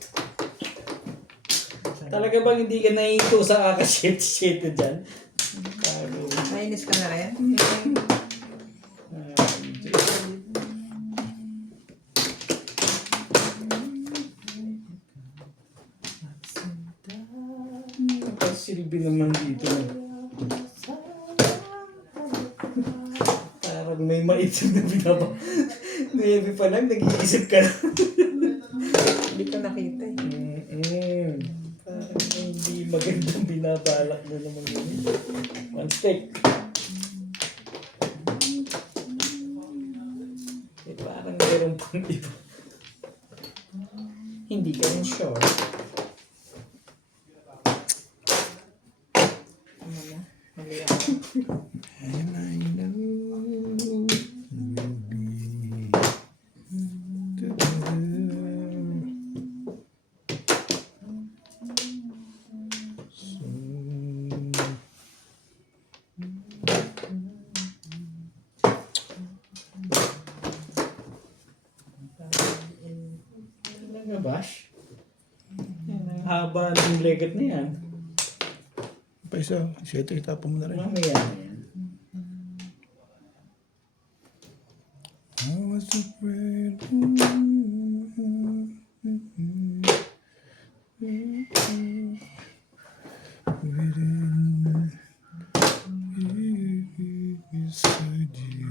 Talaga bang hindi ka nahinto sa kakashit-shit dyan? Nainis ka na rin? Silbi naman dito. Parang may maitim na binaba. Maybe pa lang, nag-iisip ka na. Hindi ko nakita eh. Parang hindi magandang binabalak na naman yun. One stick. Parang meron pang iba. Hindi ka rin sure. Ano na? Mali ako. And I know you'll be together. Soon. Talaga, Bash? Yan, ang haba ng legat na yan. Pa isa, ito itapon mo na rin. Mamaya na yan. I was afraid. Beside you.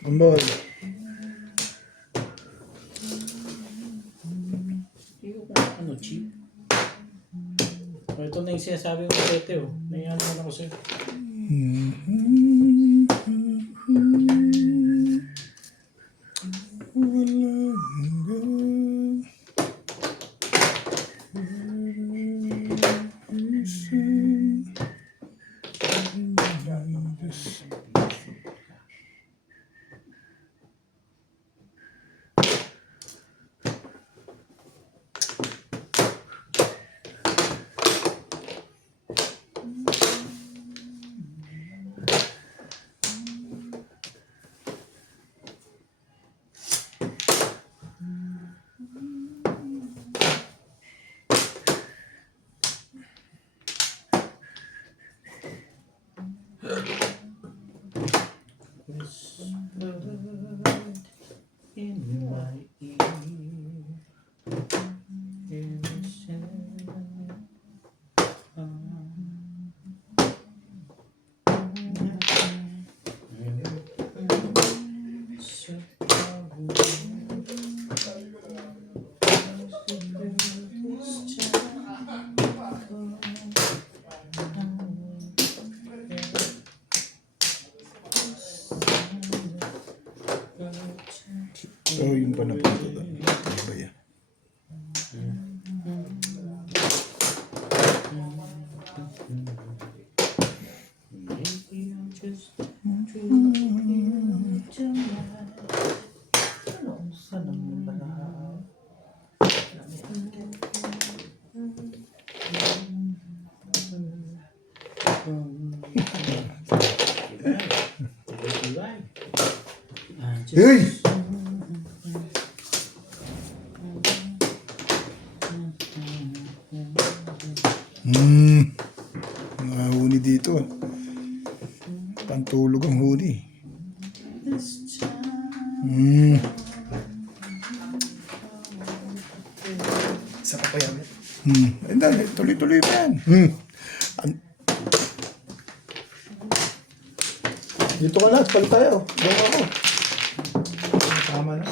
Ambol. Hindi ko kung ano, cheap. O, ito na yung sinasabi ko Tete, oh. Naiyan naman ako sa'yo. In my ear, hear the sound. Oh, yung pa na punto doon. Ano ba yan? Maybe I just want to you tonight. Ano ang sanang ba? Hey! Mga huni dito. Pantulog ang huni. Isa pa yan. Ay, dali. Tuloy-tuloy pa yan. Dito ka na. Palit tayo. Doon ako. Tama na.